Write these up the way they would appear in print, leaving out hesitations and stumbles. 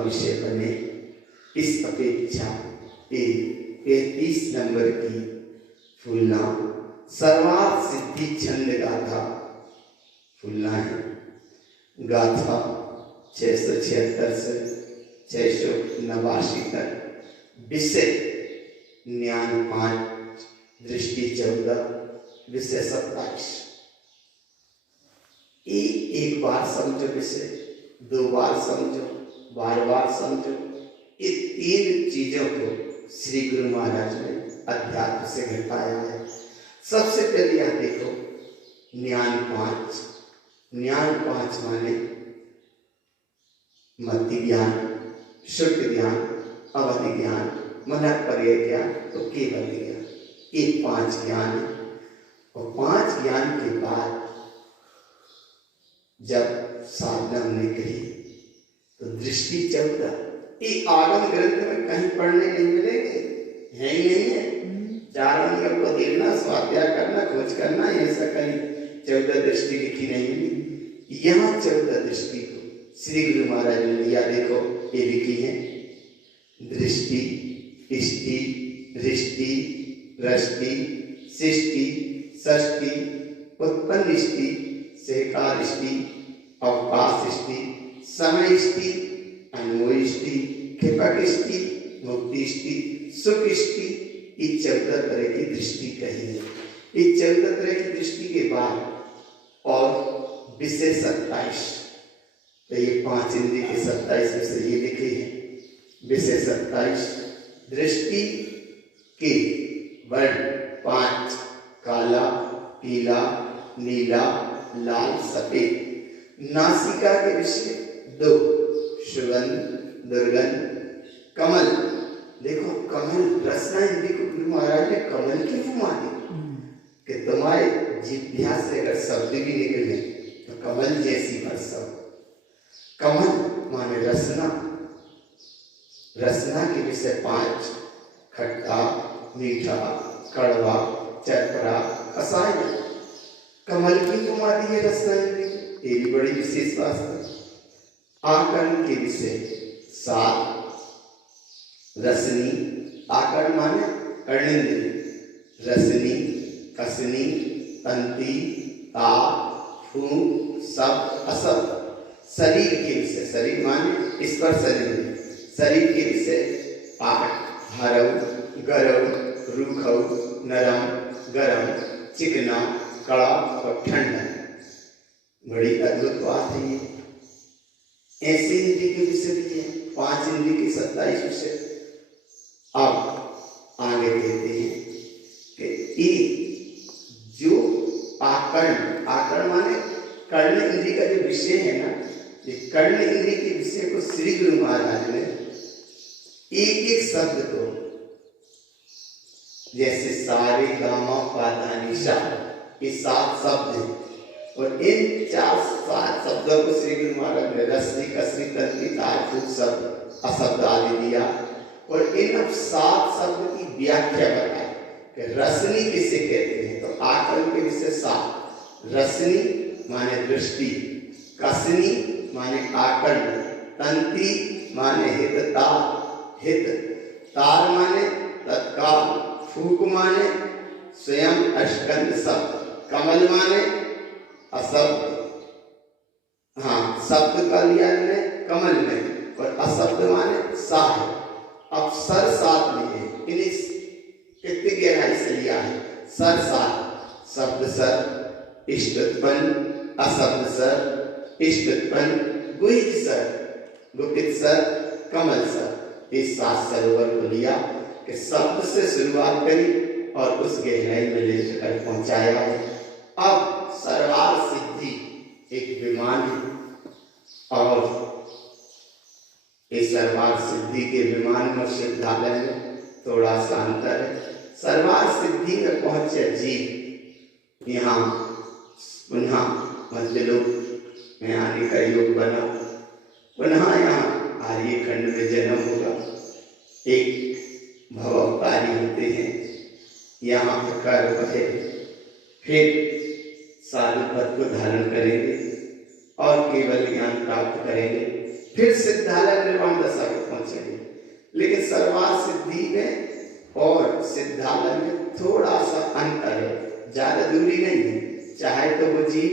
विषय बने, इस अपेक्षा 33 नंबर की फूलना सर्वार्थ सिद्धि छंद गाथा फूलना है। गाथा 676 से 689 तक। विषय ज्ञान 5, दृष्टि 14, विषय 27। एक बार समझो विषय, 2 बार समझो, बार समझो। ये 3 चीजों को श्री गुरु महाराज ने अध्यात्म से घटाया है। सबसे पहले यह देखो, ज्ञान 5। ज्ञान 5 माने मति ज्ञान, शुद्ध ज्ञान, अवधि ज्ञान, मनःपर्य ज्ञान तो केवल ज्ञान। ये 5 ज्ञान है। और 5 ज्ञान के बाद जब साधना हमने कही तो दृष्टि 14। ये आगम ग्रंथ में कहीं पढ़ने नहीं मिलेंगे, है ही नहीं है। 4 अंगों को देखना, स्वाध्याय करना, खोज करना, ऐसा कहीं 14 दृष्टि लिखी नहीं मिली। यहाँ 14 दृष्टि को श्री गुरु महाराज ने लिया। देखो ये लिखी है, दृष्टि, इष्टि, दृष्टि, रष्टि, सृष्टि, षष्टि, उत्पन्निष्टि, सहकारिष्टि, अवकाशिष्टि, समयिष्टि, अन्वयिष्टि, क्षेपकिष्टि, मुक्तिष्टि, सुखिष्टि। ये 14 तरह की दृष्टि कही है। ये 14 तरह की दृष्टि के बाद और विषय 27। तो ये 5 इंद्रिय के 27 विषय ये लिखे हैं। विषय 27, दृष्टि के वर्ण 5, काला, पीला, नीला, लाल, सफेद। नासिका के विषय 2, सुगंध, दुर्गंध, कमल। देखो कमल, रसना इंद्रिय को गुरु महाराज ने कमल क्यों घुमा दी कि तुम्हारे जिह्वा से अगर शब्द भी निकले तो कमल जैसी बरसाओ। कमल माने रसना। रसना के विषय 5, खट्टा, मीठा, कड़वा, चरपरा, कसाय। कमल की घुमा दी है रसना इंद्रिय, ये भी बड़ी विशेष बात है। आकर्ण के विषय 7, रसनी। आकर्ण माने कर्णेंद्रिय। रसनी, कसनी, तंती, ताप, फूंक, शब्द, अशब्द। शरीर के विषय, शरीर माने स्पर्श शरीर। शरीर के विषय 8, हरव, गरव, रूखव, नरम, गरम, चिकना, कड़ा और ठंडा। बड़ी अद्भुत बात है ये। ऐसे इंद्रिय के विषय भी है, 5 इंद्रिय के 27 विषय। अब आगे कहते हैं कि ये जो आकर्ण, आकर्ण माने कर्ण इंद्रिय का जो विषय है ना, ये कर्ण इंद्रिय के विषय को श्री गुरु महाराज ने एक शब्द को, जैसे सारे, गामा, पादा, निशा, ये 7 शब्द हैं। और इन 7 शब्दों को श्री गुरु महाराज ने रसनी, कसनी, तंत्री, तार, फूंक, शब्द, अशब्द आदि दिया। और इन 7 शब्द की व्याख्या बताई कि रसनी किसे कहते हैं। तो आकर्ण के विषय 7। रसनी माने दृष्टि, कसनी माने आकर्ण, तंत्री माने हितता, हित, तार माने तत्काल, फूक माने स्वयं अष्टगंध शब्द, कमल माने अशब्द। हाँ, शब्द का लिया ने कमल में, और अशब्द माने साह। अब सर 7 लिए, इन्हीं कितनी गहराई से लिया है। सर 7, शब्द सर, इष्ट उत्पन्न, अशब्द सर, इष्ट उत्पन्न, गुहित सर, गुप्त सर, कमल सर। इस 7 सरोवर को लिया कि शब्द से शुरुआत करी और उस गहराई में लेकर पहुंचाया है। अब सर्वार्थ सिद्धि एक विमान है, और इस सर्वार्थ सिद्धि के विमान में सिद्धालय में थोड़ा सा अंतर है। सर्वार्थ सिद्धि में पहुंचे जीव, यहाँ पुनः मध्यलोक में आने का योग बना, पुनः यहाँ आर्यखंड में जन्म होगा। एक भव अवतारी होते हैं, यहाँ कर बहे, फिर साधु पद को धारण करेंगे और केवल ज्ञान प्राप्त करेंगे। फिर सिद्धालय निर्वाण दशा को पहुंचेंगे। लेकिन सर्वार सिद्धि में और सिद्धालय में थोड़ा सा अंतर है, ज्यादा दूरी नहीं है। चाहे तो वो जीव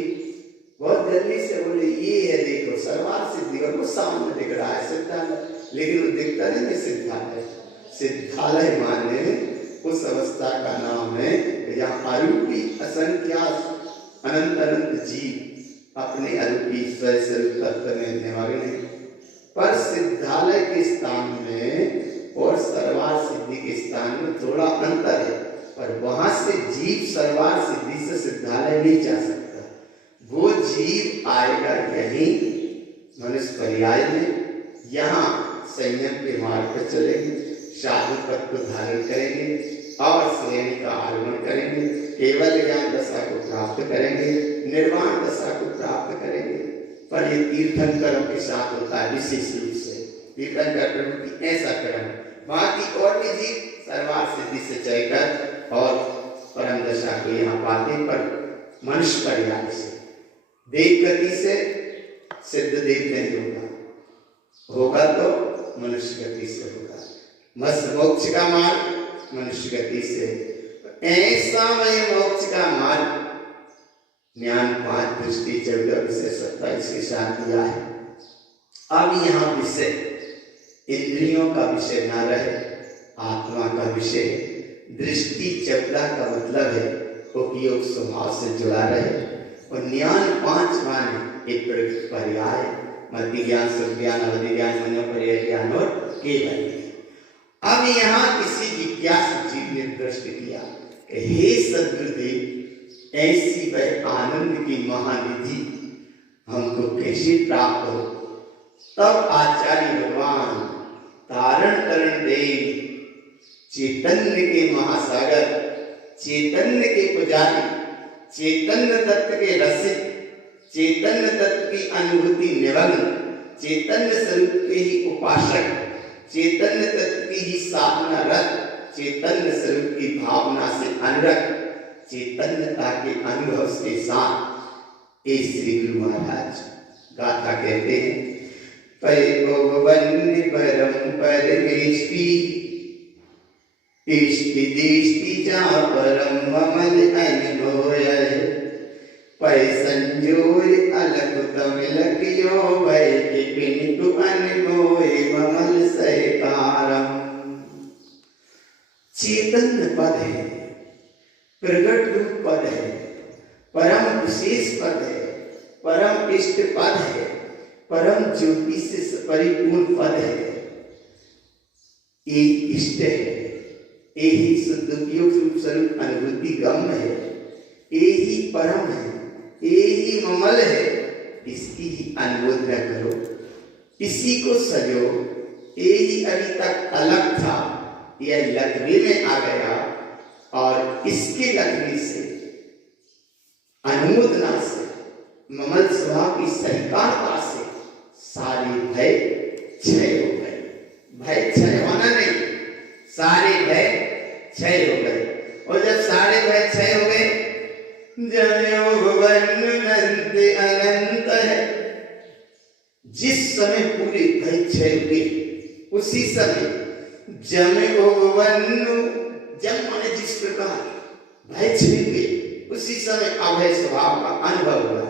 बहुत जल्दी से बोले ये है देखो सर्वार सिद्धि, और वो सामने दिख रहा है सिद्धालय, लेकिन वो दिखता नहीं है सिद्धालय। सिद्धालय माने उस अवस्था का नाम है जहाँ अरूपी असंख्यात अनंत अनंत जीव अपने अरूपी स्वयं स्वरूप तत्व में निवारण है। पर सिद्धालय के स्थान में और सर्वार सिद्धि के स्थान में थोड़ा अंतर है, पर वहां से जीव सर्वार सिद्धि से सिद्धालय नहीं जा सकता। वो जीव आएगा यहीं मनुष्य पर्याय में, यहाँ संयम के मार्ग पर चलेंगे, साधु पद को धारण करेंगे और श्रेणी का आगमन करेंगे, केवल ज्ञान दशा को प्राप्त करेंगे, निर्वाण दशा को प्राप्त करेंगे। पर ये तीर्थंकरों के साथ होता है विशेष रूप से, तीर्थंकर प्रभु की ऐसा कर्म। बाकी और भी जीव सर्वार सिद्धि से चलकर और परम दशा को यहाँ पाते, पर मनुष्य पर्याय से देव गति से सिद्ध देव नहीं होगा, होगा तो मनुष्य गति से होगा। मस्त मोक्ष का मार्ग मनुष्य गति से, ऐसा मैं मोक्ष का मार्ग ज्ञान 5 दृष्टि 14 विषय 27 के साथ दिया है। अब यहाँ विषय इंद्रियों का विषय ना रहे, आत्मा का विषय। दृष्टि 14 का मतलब है उपयोग स्वभाव से जुड़ा रहे, और ज्ञान 5 माने एक प्रकृति पर्याय, मति ज्ञान, सुख ज्ञान, अवधि ज्ञान, मनोपर्याय ज्ञान और केवल ज्ञान। अब यहाँ किसी जिज्ञासु जीव ने प्रश्न किया, हे सद्गुरुदेव, ऐसी वह आनंद की महानिधि हमको कैसे प्राप्त हो? तब आचार्य भगवान तारण करण देव, चैतन्य के महासागर, चैतन्य के पुजारी, चैतन्य तत्व के रसिक, चैतन्य तत्व की अनुभूति निमग्न, चैतन्य स्वरूप के ही उपासक, चैतन्य तत्व की ही साधना रत, चैतन्य स्वरूप की भावना से अनुरक्त, चैतन्यता के अनुभव के साथ ये श्री गुरु महाराज गाथा कहते हैं। पैवन्य परम परमेष्टि, इष्टि दृष्टि जा परम ममल अनुभोय, पै संजोय अलग तमिलक यो वै पिंटु अनुभोय ममल सहकारम। चैतन्य पद है, प्रगट रूप पद है, परम विशेष पद है, परम इष्ट पद है, परम ज्योति से परिपूर्ण पद है। ये इष्ट है, यही शुद्ध उपयोग रूप स्वरूप अनुभूति गम है, यही परम है, यही ममल है। इसकी ही अनुमोदना करो, इसी को सजो। यही अभी तक अलग था, यह लकवे में आ गया, और इसके लकवे से अनुमोदना से ममल स्वभाव की सहकारता से सारे भय क्षय हो गए। भय क्षय होना नहीं, सारे भय क्षय हो गए। और जब सारे भय क्षय हो गए, अनंत है, जिस समय पूरे भय क्षय हुए उसी समय जम माने जिस प्रकार भय क्षय हुए उसी समय अभय स्वभाव का अनुभव हुआ।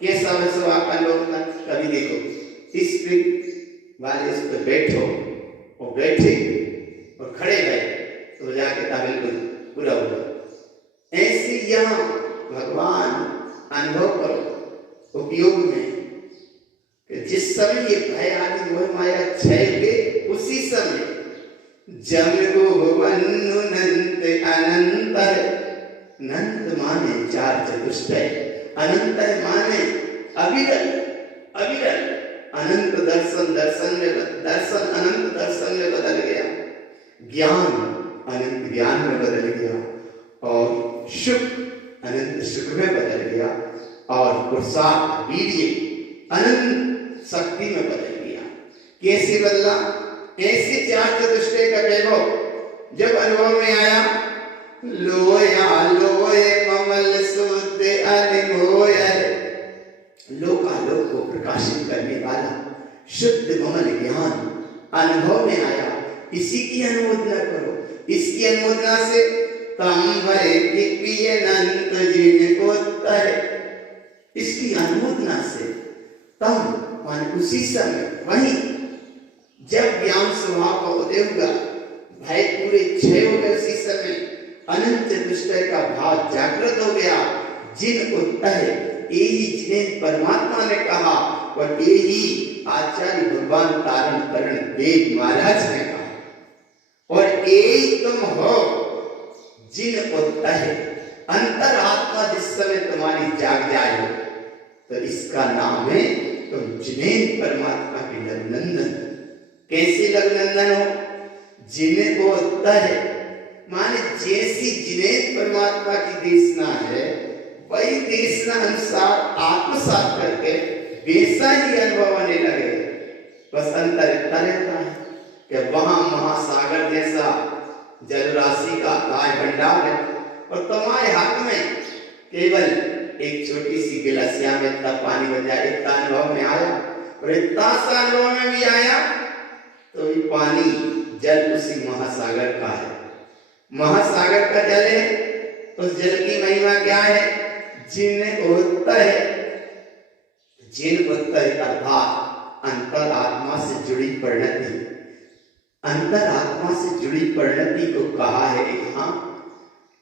कैसा अभय स्वभाव का अनुभव हुआ? कभी देखो इस पे वाले उस पर बैठो, और बैठे और खड़े गए तो जाके था बिल्कुल पूरा हुआ। ऐसे यहाँ भगवान अनुभव करो उपयोग में, जिस समय ये भय आदि मोह माया क्षय हुए उसी समय नंत अनंत है। नंत माने 4 चतुष्टय, अनंत माने अविरल, अविरल। अनंत दर्शन, दर्शन अनंत दर्शन में बदल गया, ज्ञान अनंत ज्ञान में बदल गया, और सुख अनंत सुख में बदल गया, और पुरुषार्थ वीर्य अनंत शक्ति में बदल गया। कैसे बदला? ऐसे 4 चतुष्टय का वैभव जब अनुभव में आया, लोया लोय ममल शुद्ध अनुभव, लोकालोक को प्रकाशित करने वाला शुद्ध कमल ज्ञान अनुभव में आया, इसी की अनुमोदना करो। इसकी अनुमोदना से तम भय कि पिय नंत जिनको तय, इसकी अनुमोदना से तम मान उसी समय, वहीं जब ज्ञान स्वभाव का उदय हुआ, भय पूरे क्षय हो गए, उसी समय अनंत दुष्ट का भाव जागृत हो गया। जिन उत्तर यही जिन्हें परमात्मा ने कहा और यही आचार्य भगवान तारण करण देव महाराज ने कहा, और यही तुम हो जिन उत्तर अंतरात्मा जिस समय तुम्हारी जाग जाए, तो इसका नाम है तुम जिनेन्द्र परमात्मा के लघुनंदन। कैसे लघुनंदन हो? जिन्हें वो उत्तर है माने जैसी जिनेन्द्र परमात्मा की देशना है, वही देशना अनुसार आत्मसात करके वैसा ही अनुभव होने लगे। बस अंतर इतना रहता है कि वहां महासागर जैसा जल राशि का काय भंडार है, और तुम्हारे हाथ में केवल एक छोटी सी गिलासिया में इतना पानी बन जाए, इतना अनुभव में आया। और इतना सा अनुभव में भी आया तो ये पानी जल उसी महासागर का है, महासागर का जल है। उस जल की महिमा क्या है? जिन उत्तर, जिन उत्तर अर्थात अंतर आत्मा से जुड़ी परिणति, अंतर आत्मा से जुड़ी परिणति को कहा है यहाँ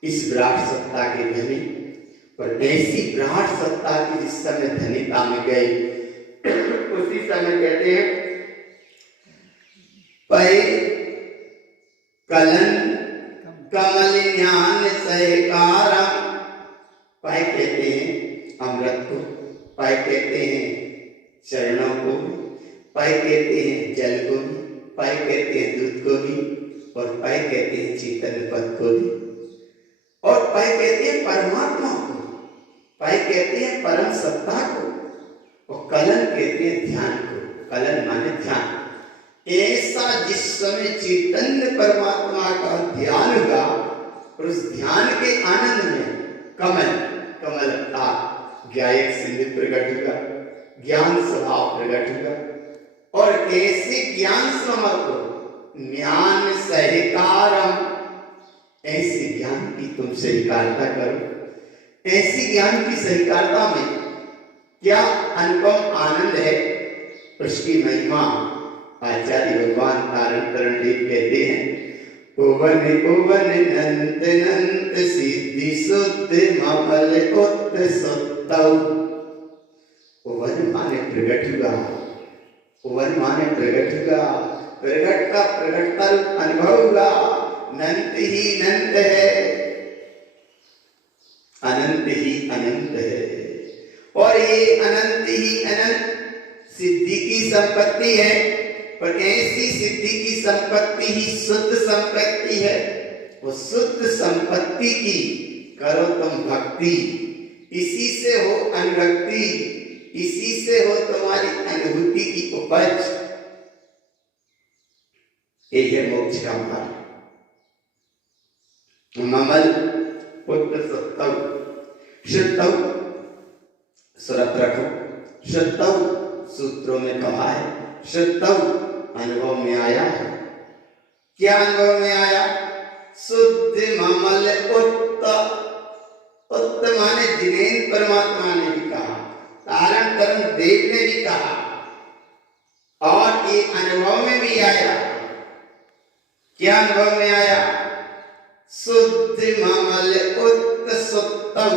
इस विराट सत्ता के धनी। और ऐसी विराट सत्ता की जिस समय धनिता में गई, उसी समय कहते हैं पै कलन कमल ज्ञान सहकारा। पै कहते हैं अमृत को, पै कहते हैं चरणों को, पै कहते हैं जल को भी, पै कहते हैं दूध को भी, और पै कहते हैं चैतन्य पद को भी, और पै कहते हैं परमात्मा को, पै कहते हैं परम सत्ता को, और कलन कहते हैं ध्यान को। कलन माने ध्यान। ऐसा जिस समय चैतन्य परमात्मा का ध्यान हुआ, और उस ध्यान के आनंद में कमल, कमल अर्थात ज्ञायक सिंधु प्रकट हुआ, ज्ञान स्वभाव प्रकट हुआ। और ऐसे ज्ञान स्वभाव को ज्ञान सहकारम, ऐसे ज्ञान की तुम सहकारिता करो। ऐसी ज्ञान की सहकारिता में क्या अनुपम आनंद है, उसकी महिमा आचार्य भगवान तारण करण देव कहते हैं ओवन ओवन नंत नंत सिद्धि शुद्ध ममल उत सत्तौ। ओवन माने प्रकट हुआ, ओवन माने प्रकट हुआ, प्रकट का प्रकटता अनुभव हुआ। नंत ही नंत है, अनंत ही अनंत है, और ये अनंत ही अनंत सिद्धि की संपत्ति है। और ऐसी सिद्धि की संपत्ति ही शुद्ध संपत्ति है। वो शुद्ध संपत्ति की करो तुम भक्ति, इसी से हो अनुरक्ति, इसी से हो तुम्हारी अनुभूति की उपज। ये है मोक्ष का मार्ग। ममल पुत्र सत्तौ, शुद्धौ सुरत रखो, शुद्धौ सूत्रों में कहा है, शुद्धौ अनुभव में आया है। क्या अनुभव में आया? शुद्ध ममल उत्त, उत्त माने जिनेन्द्र परमात्मा ने भी कहा, तारण करण देव ने भी कहा, और ये अनुभव में भी आया। क्या अनुभव में आया? शुद्ध ममल उत्त सुत्तौ,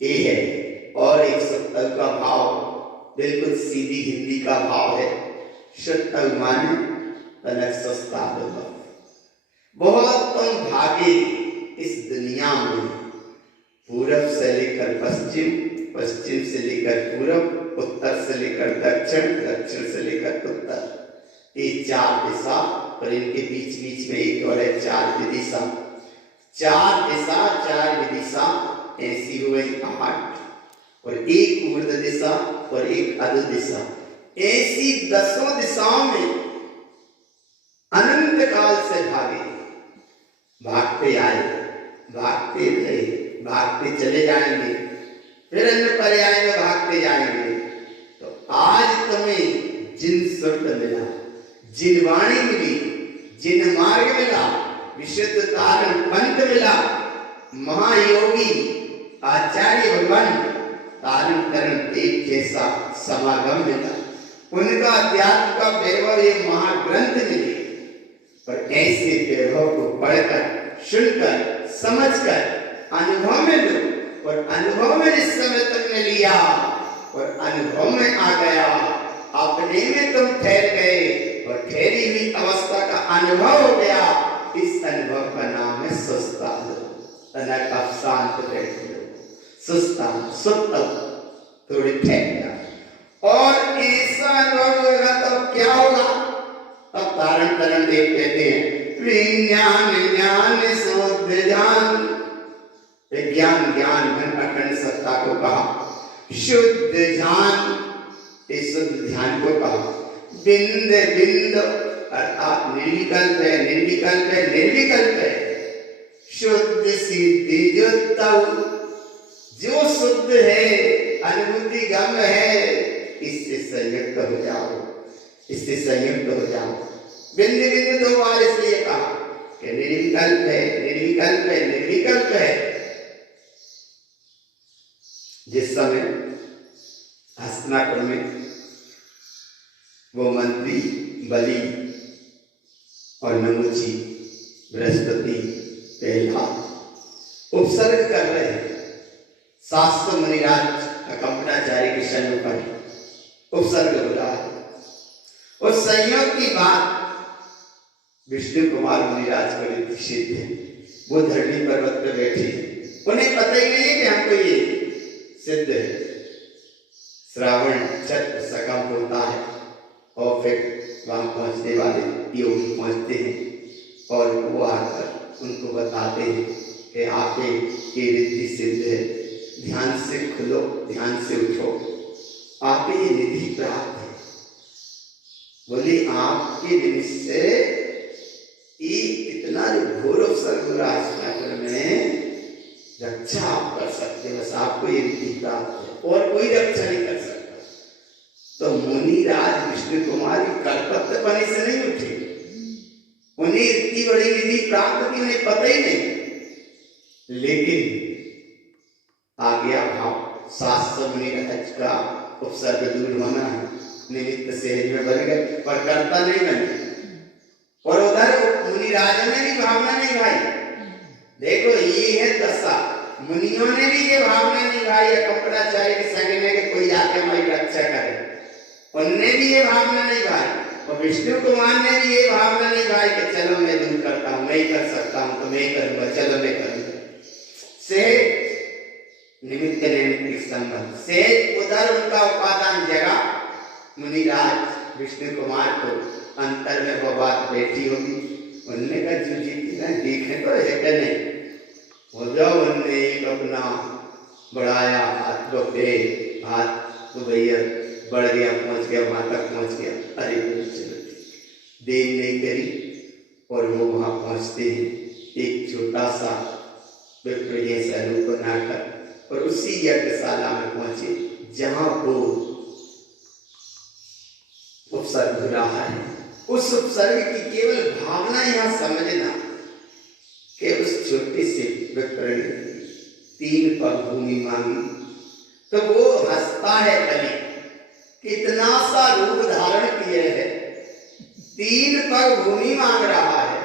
ये है। और एक सुत्तौ का भाव बिल्कुल सीधी हिंदी का भाव है, शुद्ध माने तनक सस्ता होगा। बहुत तुम भागे इस दुनिया में, पूरब से लेकर पश्चिम, पश्चिम से लेकर पूरब, उत्तर से लेकर दक्षिण, दक्षिण से लेकर उत्तर, ये चार दिशा। और इनके बीच बीच में एक और है चार विदिशा। चार दिशा, चार विदिशा, ऐसी हुई 8, और एक ऊर्ध्व दिशा और एक अधो दिशा। ऐसी 10 दिशाओं में अनंत काल से भागे, भागते आए, भागते रहे, भागते चले जाएंगे, फिर अन्य पर्याय में भागते जाएंगे। तो आज तुम्हें जिन सुरत मिला, जिन वाणी मिली, जिन मार्ग मिला, विशुद्ध तारण पंथ मिला, महायोगी आचार्य भगवान तारण तरण देव जैसा समागम मिला, उनका अध्यात्म का वैभव ये महाग्रंथ मिले। पर ऐसे वैभव को पढ़कर, सुनकर, समझकर अनुभव में लो, और अनुभव में जिस समय तुमने लिया और अनुभव में आ गया, अपने में तुम ठहर गए और ठहरी हुई अवस्था का अनुभव हो गया, इस अनुभव का नाम है सुस्तान। तनक आप शांत बैठ लो, सुस्तान सुतम, थोड़ी ठहर जा। और ऐसा अनुभव होगा तब क्या होगा? तब तारण तरण देव कहते हैं विज्ञान ज्ञान शुद्ध ज्ञान, ज्ञान ज्ञान घन अखंड सत्ता को कहा, शुद्ध ध्यान इस शुद्ध ध्यान को कहा, बिंद बिंद अर्थात निर्विकल्प है, निर्विकल्प है, निर्विकल्प है, शुद्ध सिद्धि जो तव, जो शुद्ध है, अनुभूति गम है, इससे संयुक्त हो जाओ, इससे संयुक्त हो जाओ। बिंद बिंद 2 बार इसलिए कहा कि निर्विकल्प है, निर्विकल्प है, निर्विकल्प है। जिस समय हस्तिनापुर में वो मंत्री बलि और नमुची बृहस्पति पहला उपसर्ग कर रहे हैं, शास्त्र मुनिराज कंपनाचार्य के सन्मुख पर उपसर्ग हो रहा है। उस संयोग की बात विष्णु कुमार मुनिराज को दीक्षित है, वो धरणी पर्वत पर बैठे हैं, उन्हें पता ही नहीं है कि हमको ये सिद्ध है। श्रावण चैत्र सकम होता है और फिर वहां पहुंचने वाले योगी पहुंचते हैं और वो आकर उनको बताते हैं कि आपके ये रिद्धि सिद्ध है, ध्यान से खुलो, ध्यान से उठो, आपको ये निधि प्राप्त है। बोले आपके निमित्त से ये इतना घोर अवसर हो रहा है में, रक्षा आप कर सकते, बस आपको ये विधि प्राप्त है और कोई रक्षा नहीं कर सकता। तो मुनिराज विष्णु कुमार कर्तव्य पने से नहीं उठे, उन्हें इतनी बड़ी विधि प्राप्त थी, उन्हें पता ही नहीं, लेकिन आ गया भाव, शास्त्र मुनिराज का उपसर्ग दूर होना है, निमित्त सहज में बन गए पर कर्ता नहीं बने। और उधर मुनिराज ने भी भावना निभाई। देखो ये है दशा, मुनियों ने भी ये भावना निभाई है कंपनाचार्य के संग में कि कोई आके हमारी रक्षा करे, उनने भी ये भावना निभाई। और विष्णु कुमार ने भी ये भावना निभाई कि चलो मैं दूर करता हूँ, मैं ही कर सकता हूँ, तो मैं ही करूंगा, चलो मैं करूंगा। से निमित्त नैमित्तिक संबंध से उधर उनका उपादान जगा। मुनिराज विष्णु कुमार को अंतर में वो बात बैठी होगी, उनने का जो जीती ना देखे तो है कि नहीं, हो जाओ। उनने एक अपना बढ़ाया हाथ को पे, हाथ तो भैया बढ़ गया, पहुंच गया, वहां तक पहुंच गया, अरे चलो देर नहीं करी और वो वहां पहुंचते हैं। एक छोटा सा विप्र जैसा रूप बनाकर और उसी यज्ञशाला में पहुंचे जहां वो उपसर्ग हो रहा है। उस उपसर्ग की केवल भावना यहाँ समझना कि उस छोटे से विप्र ने 3 पग भूमि मांगी तो वो हंसता है बलि, कितना सा रूप धारण किए है, 3 पग भूमि मांग रहा है।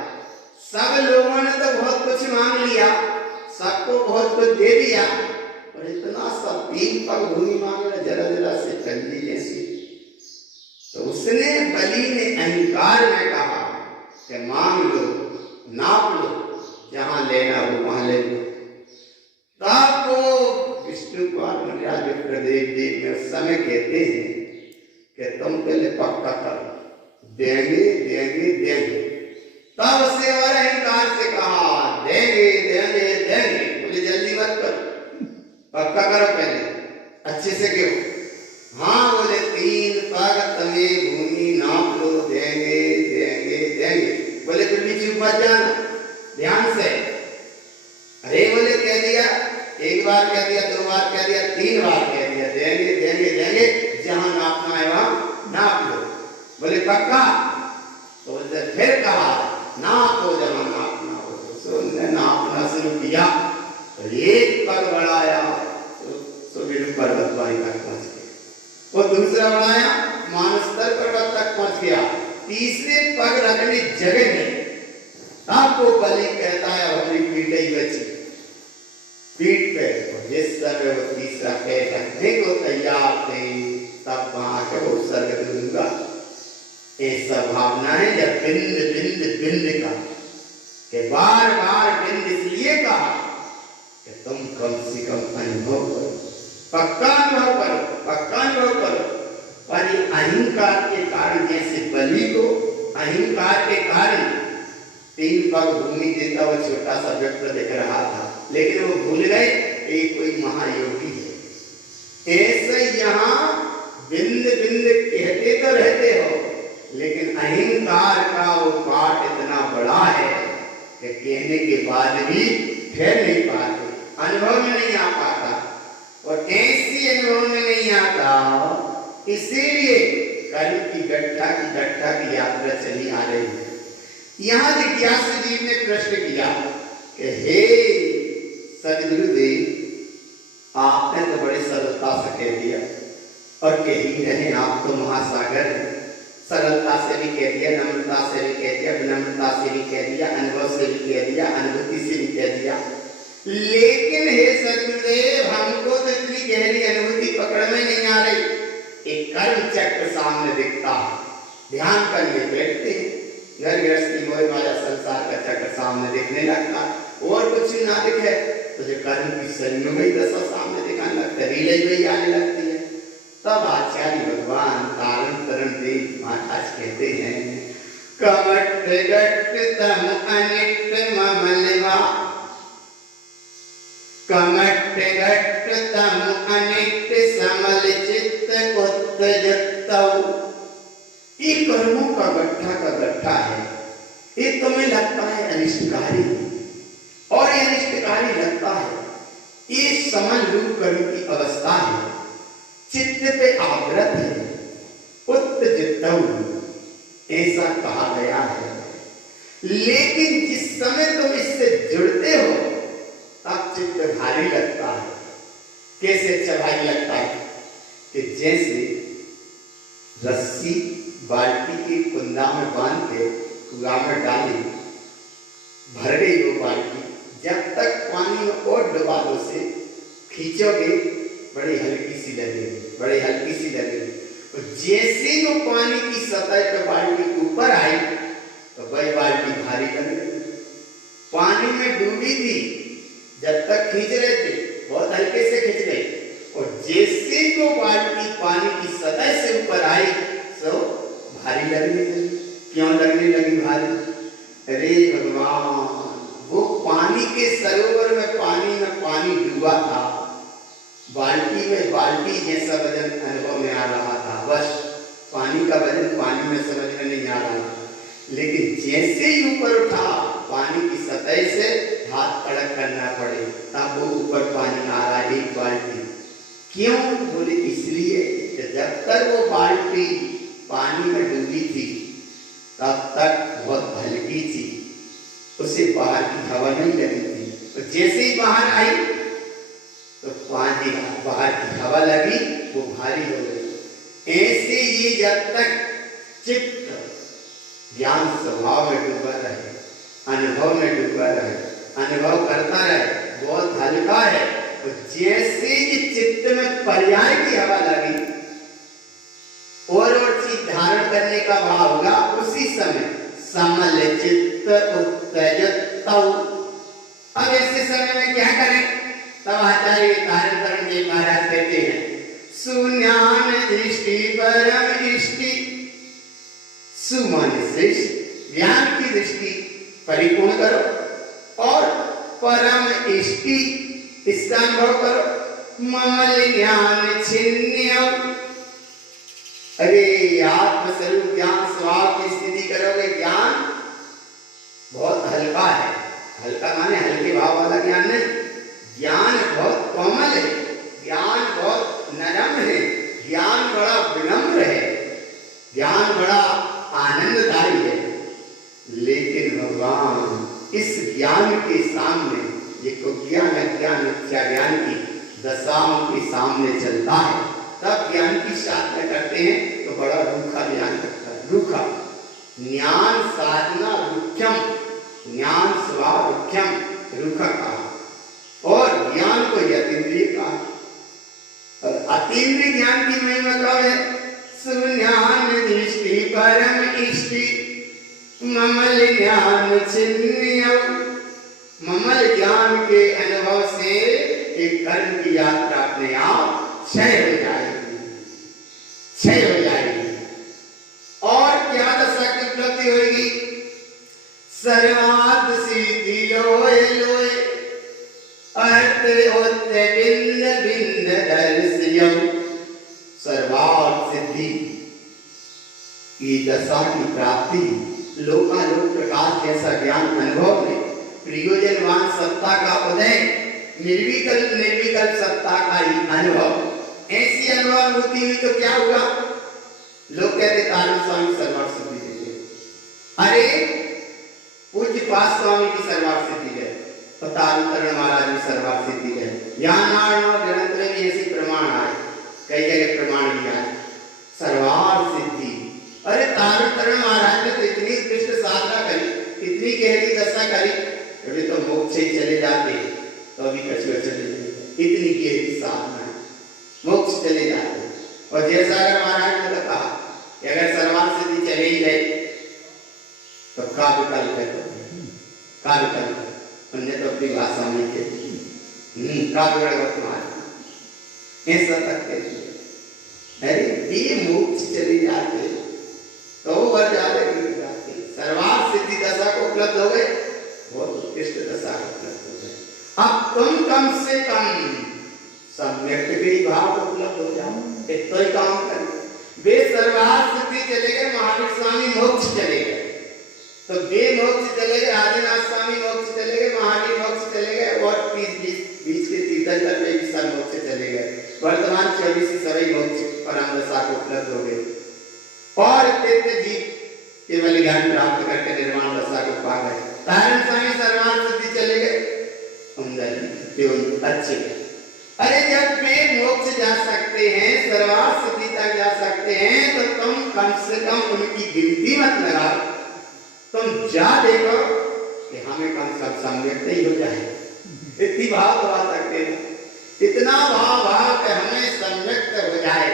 सब लोगों ने तो बहुत कुछ मांग लिया, सबको बहुत कुछ दे दिया, और इतना सा 3 पग भूमि मांग रहा, जरा जरा से कंजी जैसी। तो उसने बलि ने अहंकार में कहा कि मांग लो, नाप लो, जहां लेना हो वहां ले लो। तब वो विष्णु कुमार मुनिराज विप्रदेव जी में उस समय कहते हैं कि तुम पहले पक्का करो, देंगे देंगे देंगे। तब से और अहंकार से कहा देंगे देंगे देंगे, मुझे जल्दी मत करो, पक्का करो पहले, अच्छे से क्यों। हाँ बोले 3 पग तुम्हें भूमि नाप लो, देंगे देंगे देंगे। बोले फिर भी चुप मत जाना, ध्यान से। अरे बोले कह दिया, 1 बार कह दिया, 2 बार कह दिया, 3 बार कह दिया, देंगे देंगे देंगे, जहां नापना है वहां नाप लो। तो उसने फिर कहा नाप हो जहाँ नापना हो। तो उसने नापना शुरू किया तो एक पग बढ़ाया तो मेरे पर्वत वाली तक पहुंच गया। और दूसरा बढ़ाया मानस्तर पर्वत तक पहुंच गया। तीसरे पग रखने जगह नहीं, तब वो बलि कहता है अपनी पीठ ही बची पीठ पे। जिस समय वो तीसरा पैर रखने को तैयार थे तब वहां के वो सर्ग दूंगा। ऐसा भावना है जब बिंद बिंद बिंद का के बार बार बिंद इसलिए कहा कि तुम कम से कम अनुभव करो, पक्का अनुभव करो, पक्का अनुभव करो। पर ये अहंकार के कारण, जैसे बलि को अहंकार के कारण 3 पग भूमि देता वो छोटा सा व्यक्ति दिख रहा था, लेकिन वो भूल गए एक कोई महायोगी है। ऐसे यहाँ बिंद बिंद कहते तो रहते हो, लेकिन अहंकार का वो पाठ इतना बड़ा है कि कहने के बाद भी फिर नहीं पाते, अनुभव में नहीं आ पाता। और ऐसी अनुभव में नहीं आता, इसीलिए कल की गट्ठा की यात्रा चली आ रही है। यहाँ जिज्ञासु जी ने प्रश्न किया कि हे सदगुरुदेव, आपने तो बड़े सरलता से कह दिया और कह ही रहे आप तो महासागर हैं। सरलता से भी कह दिया, नम्रता से भी कह दिया, विनम्रता से भी कह दिया, अनुभव से भी कह दिया, अनुभूति से भी कह दिया। लेकिन हे सदगुरुदेव, हमको तो इतनी गहरी अनुभूति पकड़ में नहीं आ रही। एक कर्म चक्र सामने दिखता है, ध्यान करने बैठते हैं, घर गृहस्थी मोह माया संसार का चक्र सामने दिखने लगता है। और कुछ ना दिखे तो जो कर्म की संयोगी दशा सामने दिखाने लगता है, रीलें भी आने लगती है। तब आचार्य भगवान तारण तरण देव महाराज कहते हैं, कमट गट तम अनिट ममलवा, कमट गट तम अनिट समल चित्त उत्तजतौ। ये कर्मों का गट्ठा है, ये तुम्हें लगता है अनिष्टकारी, और ये अनिष्टकारी लगता है, ये समल रूप कर्म की अवस्था है, चित्त पे आवृत है, उत्तजितौ ऐसा कहा गया है। लेकिन जिस समय तुम इससे जुड़ते हो तब चित्त भारी लगता है। कैसे अच्छा भारी लगता है कि जैसे रस्सी बाल्टी की कुंदा में बांध के कुआं में डाली, भर गई वो बाल्टी, जब तक पानी में और डुबा दो से खींचोगे बड़ी हल्की सी लगेगी, बड़ी हल्की सी लगेगी। और जैसे ही वो पानी की सतह पे बाल्टी ऊपर आई तो वही बाल्टी भारी लग गई। पानी में डूबी थी, जब तक खींच रहे थे बहुत हल्के से खींच रहे, और जैसे ही वो बाल्टी पानी की सतह से ऊपर आई तो भारी लगने लगी। क्यों लगने लगी भारी? अरे भगवान, वो पानी के सरोवर में पानी डूबा था, बाल्टी में बाल्टी जैसा वजन अनुभव में आ रहा था, बस पानी का वजन पानी में समझ में नहीं आ रहा। लेकिन जैसे ही ऊपर उठा पानी की सतह से हाथ कड़क करना पड़े, तब वो ऊपर पानी आ रहा है, एक बाल्टी। क्यों? बोले इसलिए कि जब तक वो बाल्टी पानी में डूबी थी तब तक बहुत हल्की थी, उसे बाहर की हवा नहीं लगी थी। तो जैसे ही बाहर आई तो पानी बाहर की हवा लगी, वो भारी हो गई। ऐसे ये जब तक चित्त ज्ञान स्वभाव में डूबा रहे, अनुभव में डूबा रहे, अनुभव करता रहे, बहुत हल्का है। तो जैसे ही चित्त में पर्याय की हवा लगी और चीज धारण करने का भाव होगा, उसी समय समल चित्त उत्तेजतौ। अब ऐसे समय में क्या करें? तब आचार्य तारण तरण देव महाराज कहते हैं, सुज्ञान दृष्टि परम इष्टि, सुमान श्रेष्ठ, ज्ञान की दृष्टि परिपूर्ण करो और परम इष्टि इसका अनुभव करो। ममल ज्ञान छिन्न्यौ, अरे आत्मस्वरूप ज्ञान स्वभाव की स्थिति करोगे, ज्ञान बहुत हल्का है। हल्का माने हल्के भाव वाला ज्ञान नहीं, ज्ञान बहुत कोमल है, ज्ञान बहुत नरम है, ज्ञान बड़ा विनम्र है, ज्ञान बड़ा आनंद ज्ञान के सामने, ये को ज्ञान अज्ञान मिथ्या ज्ञान की दशाओं के सामने चलता है, तब ज्ञान की साधना करते हैं तो बड़ा रूखा ज्ञान लगता है। रूखा ज्ञान साधना रुख्यम, ज्ञान स्वभाव रुख्यम, रूखा कहा। और ज्ञान को अतीन्द्रिय कहा। और अतीन्द्रिय ज्ञान की महिमा कब है? सुज्ञान दृष्टि परम इष्टि ममल ज्ञान छिन्नयौ। ममल ज्ञान के अनुभव से एक कर्म की यात्रा अपने आप क्षय हो जाएगी, क्षय हो जाएगी। और क्या दशा की उपलब्धि होगी? सर्वार्थ सिद्धि लोय लोय अर्थ होते भिन्न भिन्न दर्शयम्। सर्वार्थ सिद्धि की दशा की प्राप्ति, लोकालोक प्रकाश जैसा ज्ञान अनुभव में, प्रयोजनवान सत्ता का उदय, निर्विकल्प निर्विकल्प सत्ता का ही अनुभव, ऐसी अनुभूति हुई तो क्या हुआ? लोग कहते तारण स्वामी सर्वार्थ सिद्धि देते। अरे पूज्य पास स्वामी की सर्वार्थ सिद्धि है, तारण महाराज की सर्वार्थ सिद्धि है। यहाँ ग्रंथ में भी ऐसे प्रमाण आए, कई जगह प्रमाण भी आए सर्वार्थ सिद्धि। अरे तारण महाराज ने तो इतनी कृष्ण साधना करी, इतनी गहरी दशा करी, अभी तो मोक्ष ही चले जाते तो अभी कछुआ चले जाते। इतनी गहरी साधना है, मोक्ष चले जाते। और जैसा अगर महाराज ने कहा कि अगर सर्वार्थ सिद्धि चले ही गए तो का विकल्प है? का विकल्प? हमने तो अपनी भाषा में कहती का ऐसा तक कहती। अरे ये मोक्ष चले जाते तो वर जाते सर्वार्थ सिद्धि दशा को उपलब्ध हो गए, बहुत उत्कृष्ट दशा को उपलब्ध हो गए। अब तुम कम से कम सम्यक भी भाव उपलब्ध हो जाओ, इतना ही काम करें। वे सर्वार्थ सिद्धि चले गए, महावीर स्वामी मोक्ष चले गए, तो वे मोक्ष चले गए, आदिनाथ स्वामी मोक्ष चले गए, महावीर मोक्ष चले गए, और बीच के तीर्थंकर में भी सब मोक्ष चले गए। वर्तमान 24 सभी मोक्ष परम दशा को उपलब्ध हो गए। और तीर्थ जी केवल ज्ञान प्राप्त करके निर्वाण दशा को पा गए। तारण स्वामी सर्वार्थ सिद्धि चले गए, अच्छे। अरे जब वे मोक्ष जा सकते हैं, सर्वार्थ सिद्धि तक जा सकते हैं, तो तुम कम से कम उनकी गिनती मत लगाओ, तुम जा देखो कि हमें कम से कम सम्यक नहीं हो जाए। इतनी भाव तो आ सकते हैं, इतना भाव कि हमें सम्यक हो जाए।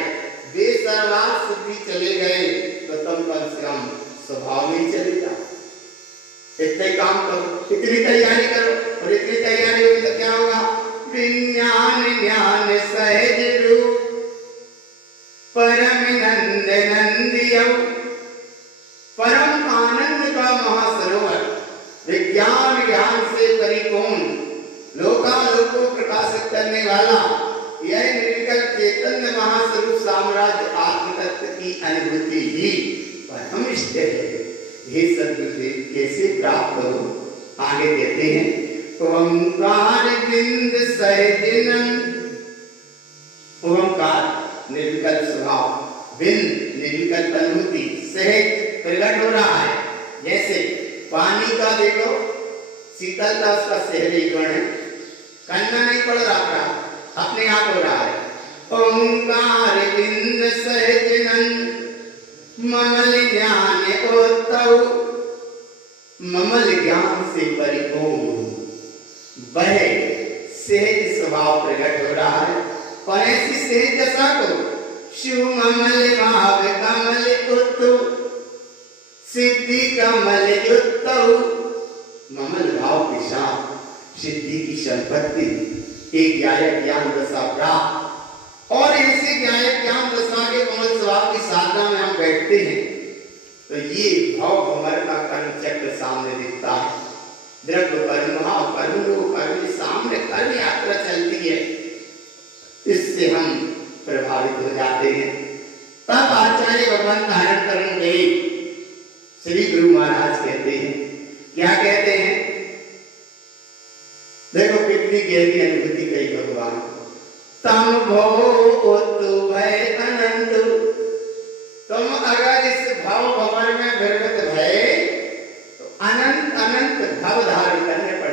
वे सर्वार्थ सिद्धि चले गए तो तुम कम से कम स्वभाव में चले जाओ। इतना ही काम करो, इतनी तैयारी करो, और इतनी तैयारी होगी तो क्या होगा? विज्ञान ज्ञान सहज रूप परम नंद नंदियो। परम आनंद का महासरोवर, विज्ञान ज्ञान से परिपूर्ण, लोकालोक को प्रकाशित करने वाला यह निर्विकल्प चैतन्य महास्वरूप साम्राज्य आत्म तत्व की अनुभूति ही परम इष्ट है। हे सद्गुरुदेव कैसे प्राप्त हो? आगे कहते हैं ओंकार बिंद सहजनम। ओंकार निर्विकल्प स्वभाव, बिंद निर्विकल्प अनुभूति, सहज प्रकट हो रहा है। जैसे पानी का देखो शीतलता उसका सहज गुण है, करना नहीं पड़ रहा, अपने आप हो रहा है। ओंकार बिंद सहजनम ममल ज्ञान ओतौ। ममल ज्ञान से परिपूर्ण वह सहज स्वभाव प्रकट हो रहा है। और ऐसी सहज दशा को शिव ममल भाव कमल उत्तु सिद्धि कमल युक्तौ। ममल भाव के साथ सिद्धि की संपत्ति, एक ज्ञायक ज्ञान दशा प्राप्त। और ऐसे ज्ञायक ज्ञान दशा के कमल स्वभाव की साधना में हम बैठते हैं तो ये भाव भंवर का कर्म चक्र सामने दिखता है। द्रव्य कर्म भाव कर्म लोग कर्म सामने कर्म यात्रा चलती है, इससे हम प्रभावित हो जाते हैं। तब आचार्य भगवान धारण करने गए, श्री गुरु महाराज कहते हैं, क्या कहते हैं? देखो कितनी गहरी अनुभूति कही भगवान। तम भो तु भय अनंत। तुम अगर इस भाव भंवर में भ्रमित भय तो अनंत अनंत भाव धारण करने पड़े।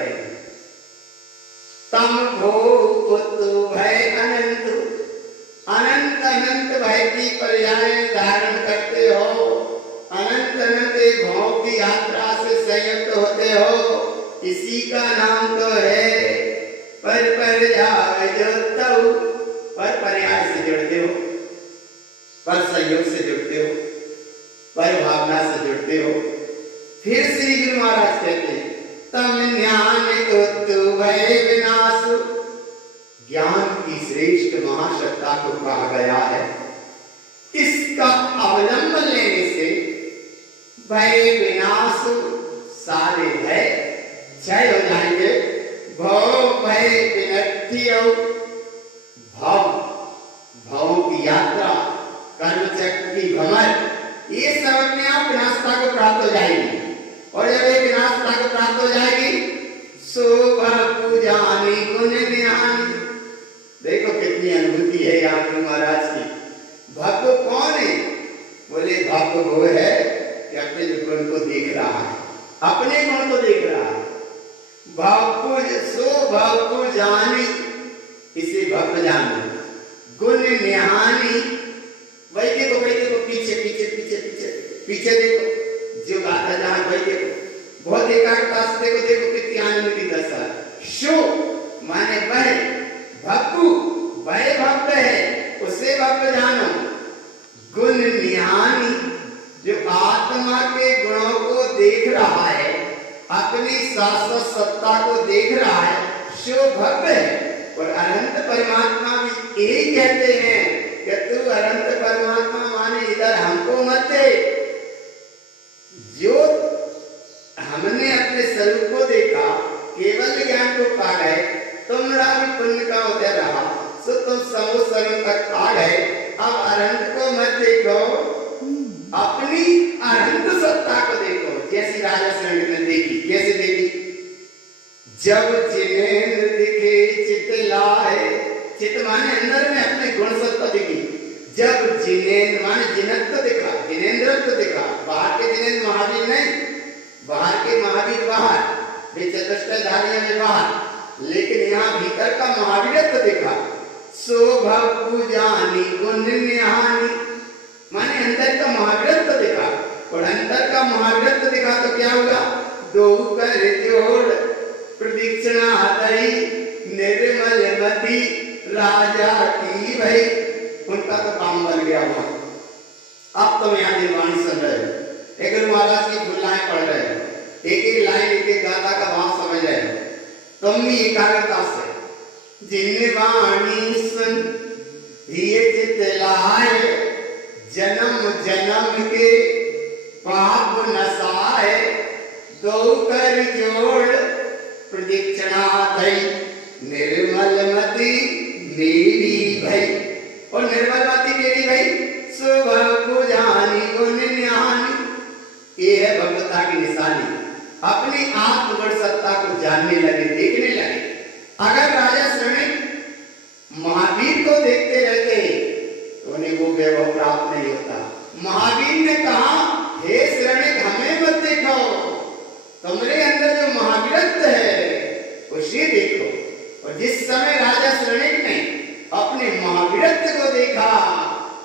संयुक्त होते हो, इसी का नाम तो है पर पर्याय जो तऊ। पर पर्याय से जुड़ते हो, पर संयोग से जुड़ते हो, पर भावना से जुड़ते हो। फिर श्री गुरु महाराज कहते हैं तम ज्ञान उत्तु भय विनाशु। ज्ञान की श्रेष्ठ महासत्ता को कहा गया है, इसका अवलंबन लेने से भय विनाश, सारे भय क्षय हो जाएंगे। भव भय विनष्टियो, भवों की यात्रा, कर्म चक्र की भ्रमण, ये सब अपने आप विनाशता को प्राप्त हो जाएगी। और जब ये विनाशता को प्राप्त हो जाएगी, शोभा पूजानी गुण ज्ञान। देखो कितनी अनुभूति है यहाँ गुरु महाराज की। भक्त कौन है? बोले भक्त वो है कि अपने गुण को देख रहा है, अपने गुण को देख रहा है। भक्त जानी, इसे भक्त जानो। गुण निहानी, वही देखो पीछे पीछे पीछे पीछे पीछे देखो, जो गाता जहां वही देखो, बहुत एकाग्रता से देखो कितनी आनंद की दशा। शो माने वह, भक्तु वह भक्त है, उसे भक्त जानो। गुण निहानी, जो आत्मा के गुणों को देख रहा है, अपनी शाश्वत सत्ता को देख रहा है, शो भक्त है। और अनंत परमात्मा भी यही कहते हैं कि तू अनंत परमात्मा माने इधर हमको मत दे। जो हमने अपने स्वरूप को देखा, केवल ज्ञान को पा गए, तुम्हारा भी पुण्य का उदय रहा, सो तुम समूह स्वरूप तक आ गए। अब अनंत को मत देखो, अपनी अनंत सत्ता को देखो। जैसी राजा श्रेणी ने देखी, कैसे देखी? जब जिनेन्द्र दिखे चित लाए, चित माने अंदर में अपने गुण सत्ता दिखी। जब जिनेन्द्र माने जिनत्व दिखा, जिनेन्द्रत्व दिखा। बाहर के जिनेन्द्र महावीर नहीं, बाहर के महावीर बाहर, वे चतुष्टयधारी में बाहर, लेकिन यहाँ भीतर का महावीरत्व दिखा। शोभा पूजानी गुण निहानी, माने अंदर का महावीरत्व दिखा। और अंदर का महावीरत्व दिखा तो क्या होगा? दो कर जोड़ प्रदीक्षिणा हतई, निर्मल मति राजा की भई। उनका तो काम बन गया वहां। अब तुम यहाँ निर्वाणी सुन रहे हो, एक गुरु महाराज की फुल्लाएं पढ़ रहे हो, एक एक लाइन एक एक गाथा का भाव समझ रहे हो। तुम भी एकाग्रता से जिन वाणी सुन ये चित लाए, जन्म जन्म के पाप नसाए। दो कर जोड़ प्रदीक्षिणा थई, निर्मल मति मेरी भई। और निर्मल मति मेरी भई, सुबह पूजानी गुण निहानी। ये है भगवता की निशानी। अपनी आत्मगुण सत्ता को जानने लगे, देखने लगे। अगर राजा श्रेणी महावीर को देखते रहते तो उन्हें वो वैभव प्राप्त नहीं होता। महावीर ने कहा, हे श्रेणी हमें मत देखो, तुम्हारे अंदर जो महावीरत्व है उसे देखो। और जिस समय राजा श्रेणी ने अपने महावीरत्व को देखा,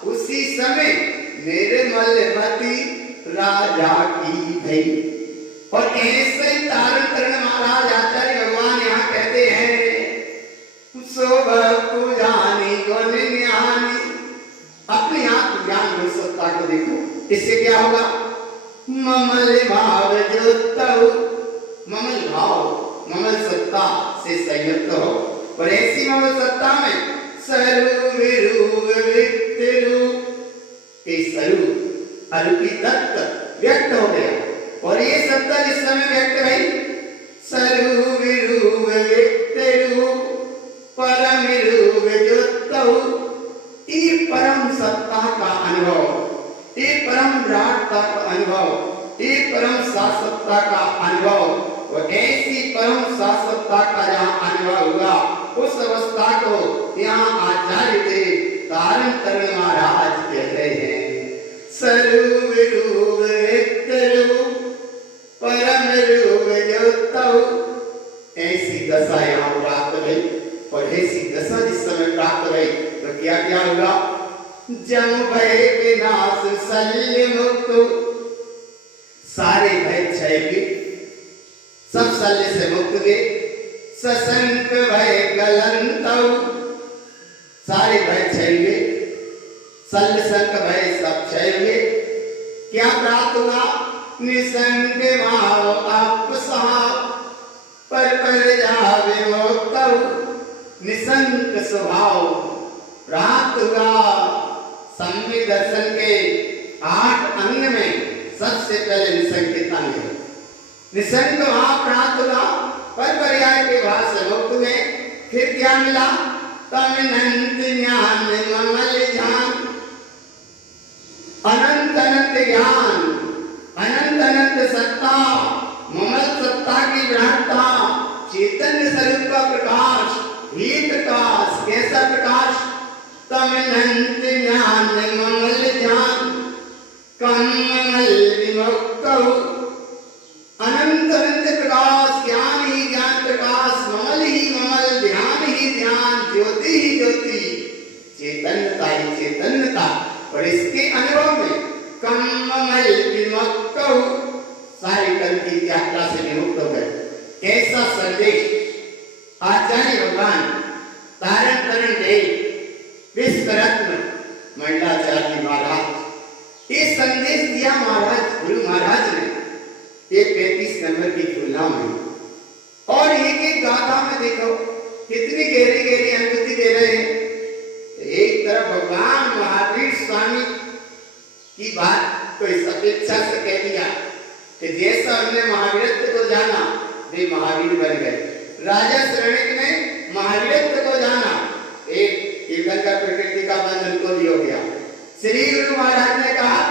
उसी समय निर्मल मति राजा की भई। और ऐसे ही तारण तरण महाराज आचार्य भगवान यहाँ कहते हैं, शोभा पूजानी गुण निहानी। अपने आप ज्ञान गुण सत्ता को देखो, इससे क्या होगा? ममल भाव जो तऊ, ममल भाव, ममल सत्ता से संयुक्त हो। और ऐसी ममल सत्ता में स्वरूप विरूप विक्त रूप, स्वरूप अरूपी तत्व व्यक्त हो गया। और ये सत्ता जिस समय व्यक्त हुई, स्वरूप विरूप विक्त रूप परम रूप जो तऊ, ये परम सत्ता का अनुभव, ये परम विराटता का अनुभव, ये परम शाश्वतता का अनुभव। और ऐसी परम शाश्वतता का जहाँ अनुभव हुआ, उस अवस्था को यहाँ आचार्य थे तारण तरण महाराज कहते हैं, स्वरूप रूप व्यक्त रूप परम रूप जो तऊ। ऐसी दशा यहाँ प्राप्त हुई। और ऐसी दशा जिस समय प्राप्त हुई तो क्या क्या होगा? जम भय विनाश शल्य मुक्त, सारे भय क्षय के शल्य से मुक्त हुए, सशंक भय गलंतौ, सारे भय क्षय हुए, शल्य शंक भय सब क्षय हुए। क्या प्राप्त हुआ? निसंग भाव आपसाव, पर जावे मोक्तौ, निसंग स्वभाव प्राप्त हुआ। सम्यक दर्शन के 8 अंग में सबसे पहले निसंग अंग है। निसंग भाव प्राप्त हुआ, पर पर्याय के भाव से मुक्त हुए। फिर क्या मिला? तमनंत ज्ञान ममल ध्यान, अनंत अनंत ज्ञान, अनंत अनंत सत्ता, ममल सत्ता की विराटता, चैतन्य स्वरूप का प्रकाश, ही प्रकाश। कैसा प्रकाश? तमनंत ज्ञान ममल ध्यान, कमल विमुक्तौ, अनंत अनंत प्रकाश, ज्ञान ही ज्ञान प्रकाश, ममल ही ममल, ध्यान ही ध्यान, ज्योति ही ज्योति, चैतन्यता ही चैतन्यता। और इसके अनुभव में कमल विमुक्तौ, सारी कर्म की यात्रा से विमुक्त हो गए। कैसा संदेश आचार्य भगवान तारण तरण देव विश्व रत्न मंडलाचार्य महाराज ये संदेश दिया। महाराज गुरु महाराज ने ये 35 नंबर की तुलना में, और एक एक गाथा में देखो कितनी गहरी गहरी अनुभूति दे रहे हैं। एक तरफ भगवान महावीर स्वामी की बात तो इस अपेक्षा से कह दिया कि जैसा हमने महावीरत्व को जाना वे महावीर बन गए। राजा श्रेणिक ने महावीरत्व को जाना, एक कीर्तन का प्रकृति का बंधन को भी हो गया। श्री गुरु महाराज ने कहा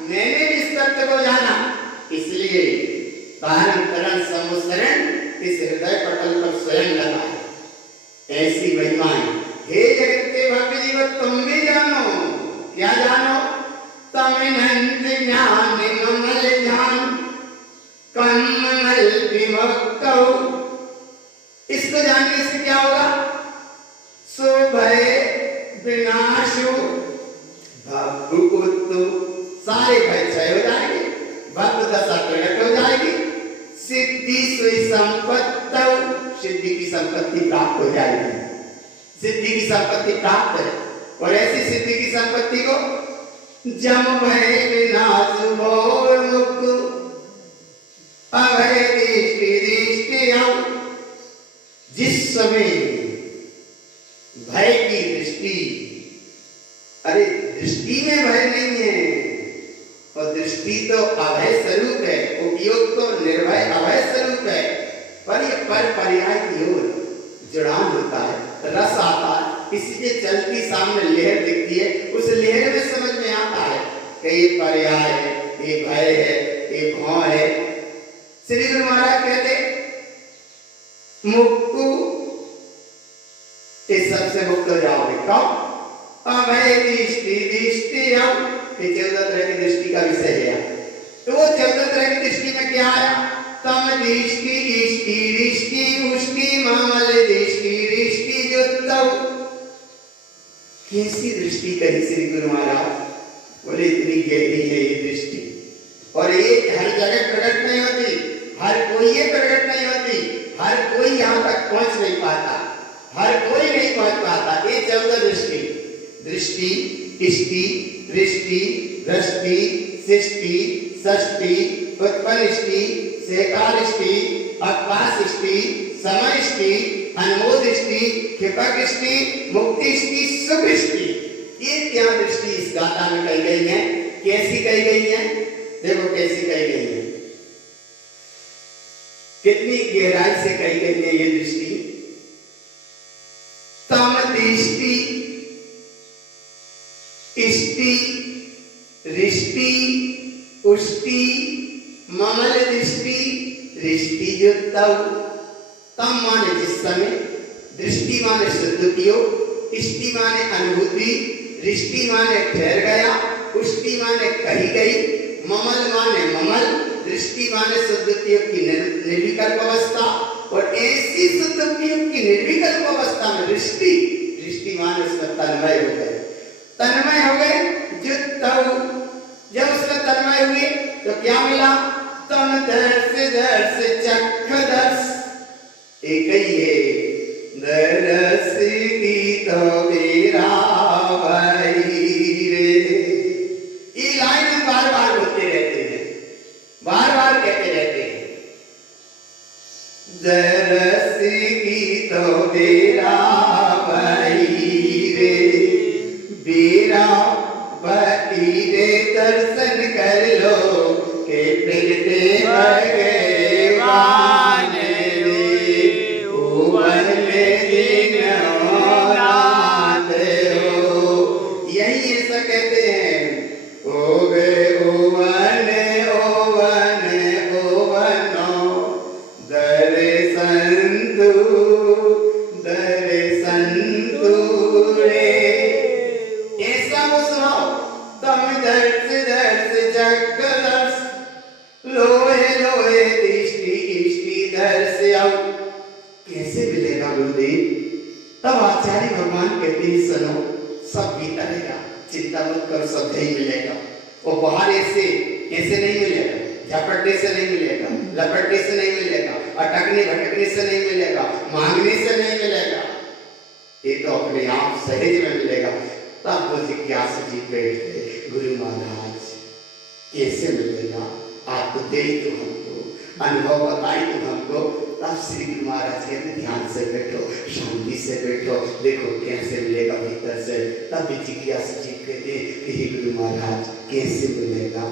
मैंने भी इस तत्व को जाना, इसलिए तारण तरण समुसरण इस हृदय पटल पर स्वयं लगा है। ऐसी महिमाएं हे जगत के भव्य जीव तुम भी जानो। क्या जानो? तमनंत ज्ञान ममल ध्यान, कमल विमुक्तौ। इसको जानने से क्या होगा? सो भय विनाशो भवभुकुतु, सारे भय क्षय हो जाएंगे, भक्त दशा प्रकट हो जाएगी, सिद्धि सुई संपत्तौ, सिद्धि की संपत्ति प्राप्त हो जाएगी। सिद्धि की संपत्ति प्राप्त है, और ऐसी सिद्धि की संपत्ति को जम भय विनाश भोर मुक्तु, अभय दृष्टि दृष्टि अब। जिस समय भय की दृष्टि, अरे दृष्टि में भय नहीं है, और दृष्टि तो अभय स्वरूप है, उपयोग तो निर्भय अभय स्वरूप है, पर ये पर पर्याय की ओर जुड़ान होता है, रस आता है। इसलिए चलती सामने लहर दिखती है, उस लहर में समझ में आता है कि ये पर्याय है, ये भय है, ये भाव है। श्री गुरु महाराज कहते मुक्तु, इस सबसे मुक्त हो जाओगे। कब? अभय दृष्टि दृष्टि अब, 14 तरह की दृष्टि का विषय है। तो वो 14 तरह की दृष्टि में क्या आया? तम दृष्टि इष्टि दृष्टि उष्टि ममल दृष्टि दृष्टि जुत्तौ। कैसी दृष्टि कही श्री गुरु महाराज? बोले इतनी गहरी है ये दृष्टि, और ये हर जगह प्रकट नहीं होती, हर कोई ये प्रकट नहीं होती, हर कोई यहाँ तक पहुंच नहीं पाता, हर कोई नहीं पहुंच पाता। ये 14 दृष्टि, दृष्टि इष्टि दृष्टि दृष्टि सृष्टि षष्टि उत्पन्नष्टि सेकारिष्टि अपासिष्टि समयष्टि अनुमोदिष्टि क्षिपकृष्टि मुक्तिष्टि सुकृष्टि। ये क्या दृष्टि इस गाथा में कही गई है? कैसी कही गई है? देखो कैसी कही गई है, कितनी गहराई से कही गई है ये दृष्टि। तम दृष्टि इष्टि रिष्टि उष्टि ममल दृष्टि दृष्टि जुत्तौ। तम माने जिस समय, दृष्टि माने शुद्ध उपयोग, इष्टि माने अनुभूति, दृष्टि माने ठहर गया, उष्टि माने कही गई, ममल माने ममल, दृष्टि माने शुद्ध उपयोग की निर्विकल्प अवस्था। और ऐसी शुद्ध उपयोग की निर्विकल्प अवस्था में दृष्टि, दृष्टि माने उसमें तन्मय हो गए, तन्मय हो गए। जुत्तौ, जब उसमें तन्मय हुए तो क्या मिला? तम दर्श दर्श चख दर्श एक ही है दरस की तो मेरा भाई रे। ये लाइन बार बार बोलते रहते हैं, बार बार कहते रहते हैं, दरस की तो मेरा भाई रे, मेरा भाई रे दर्शन कर लो के फिरते भगवान रे, उवन में दिन रात हो। यही ऐसा कहते हैं, ओ गे ओवन ओवन ओवनो दर्शन रे। ऐसा वो सुनाओ, तम दर्श दर्श जग दर्श, लोहे लोहे दृष्टि इष्टि दर्श। अब कैसे मिलेगा गुरुदेव? तब आचार्य भगवान कहते हैं, सुनो सब भीतर रहेगा, चिंता मत करो, सब नहीं मिलेगा। वो बाहर ऐसे ऐसे नहीं मिलेगा, झपटने से नहीं मिलेगा, लपटने से नहीं मिलेगा, अटकने भटकने से नहीं मिलेगा, मांगने से नहीं मिलेगा, ये तो अपने आप सहज में मिलेगा। तब वो जिज्ञासु जी बैठते, गुरु महाराज कैसे मिलेगा? आप तो दे तो हमको, अनुभव बताई तो हमको। तब श्री गुरु महाराज कहते, ध्यान से बैठो, शांति से बैठो, देखो कैसे मिलेगा भीतर से। तब भी जिज्ञासु जी कहते कि हे गुरु महाराज कैसे मिलेगा?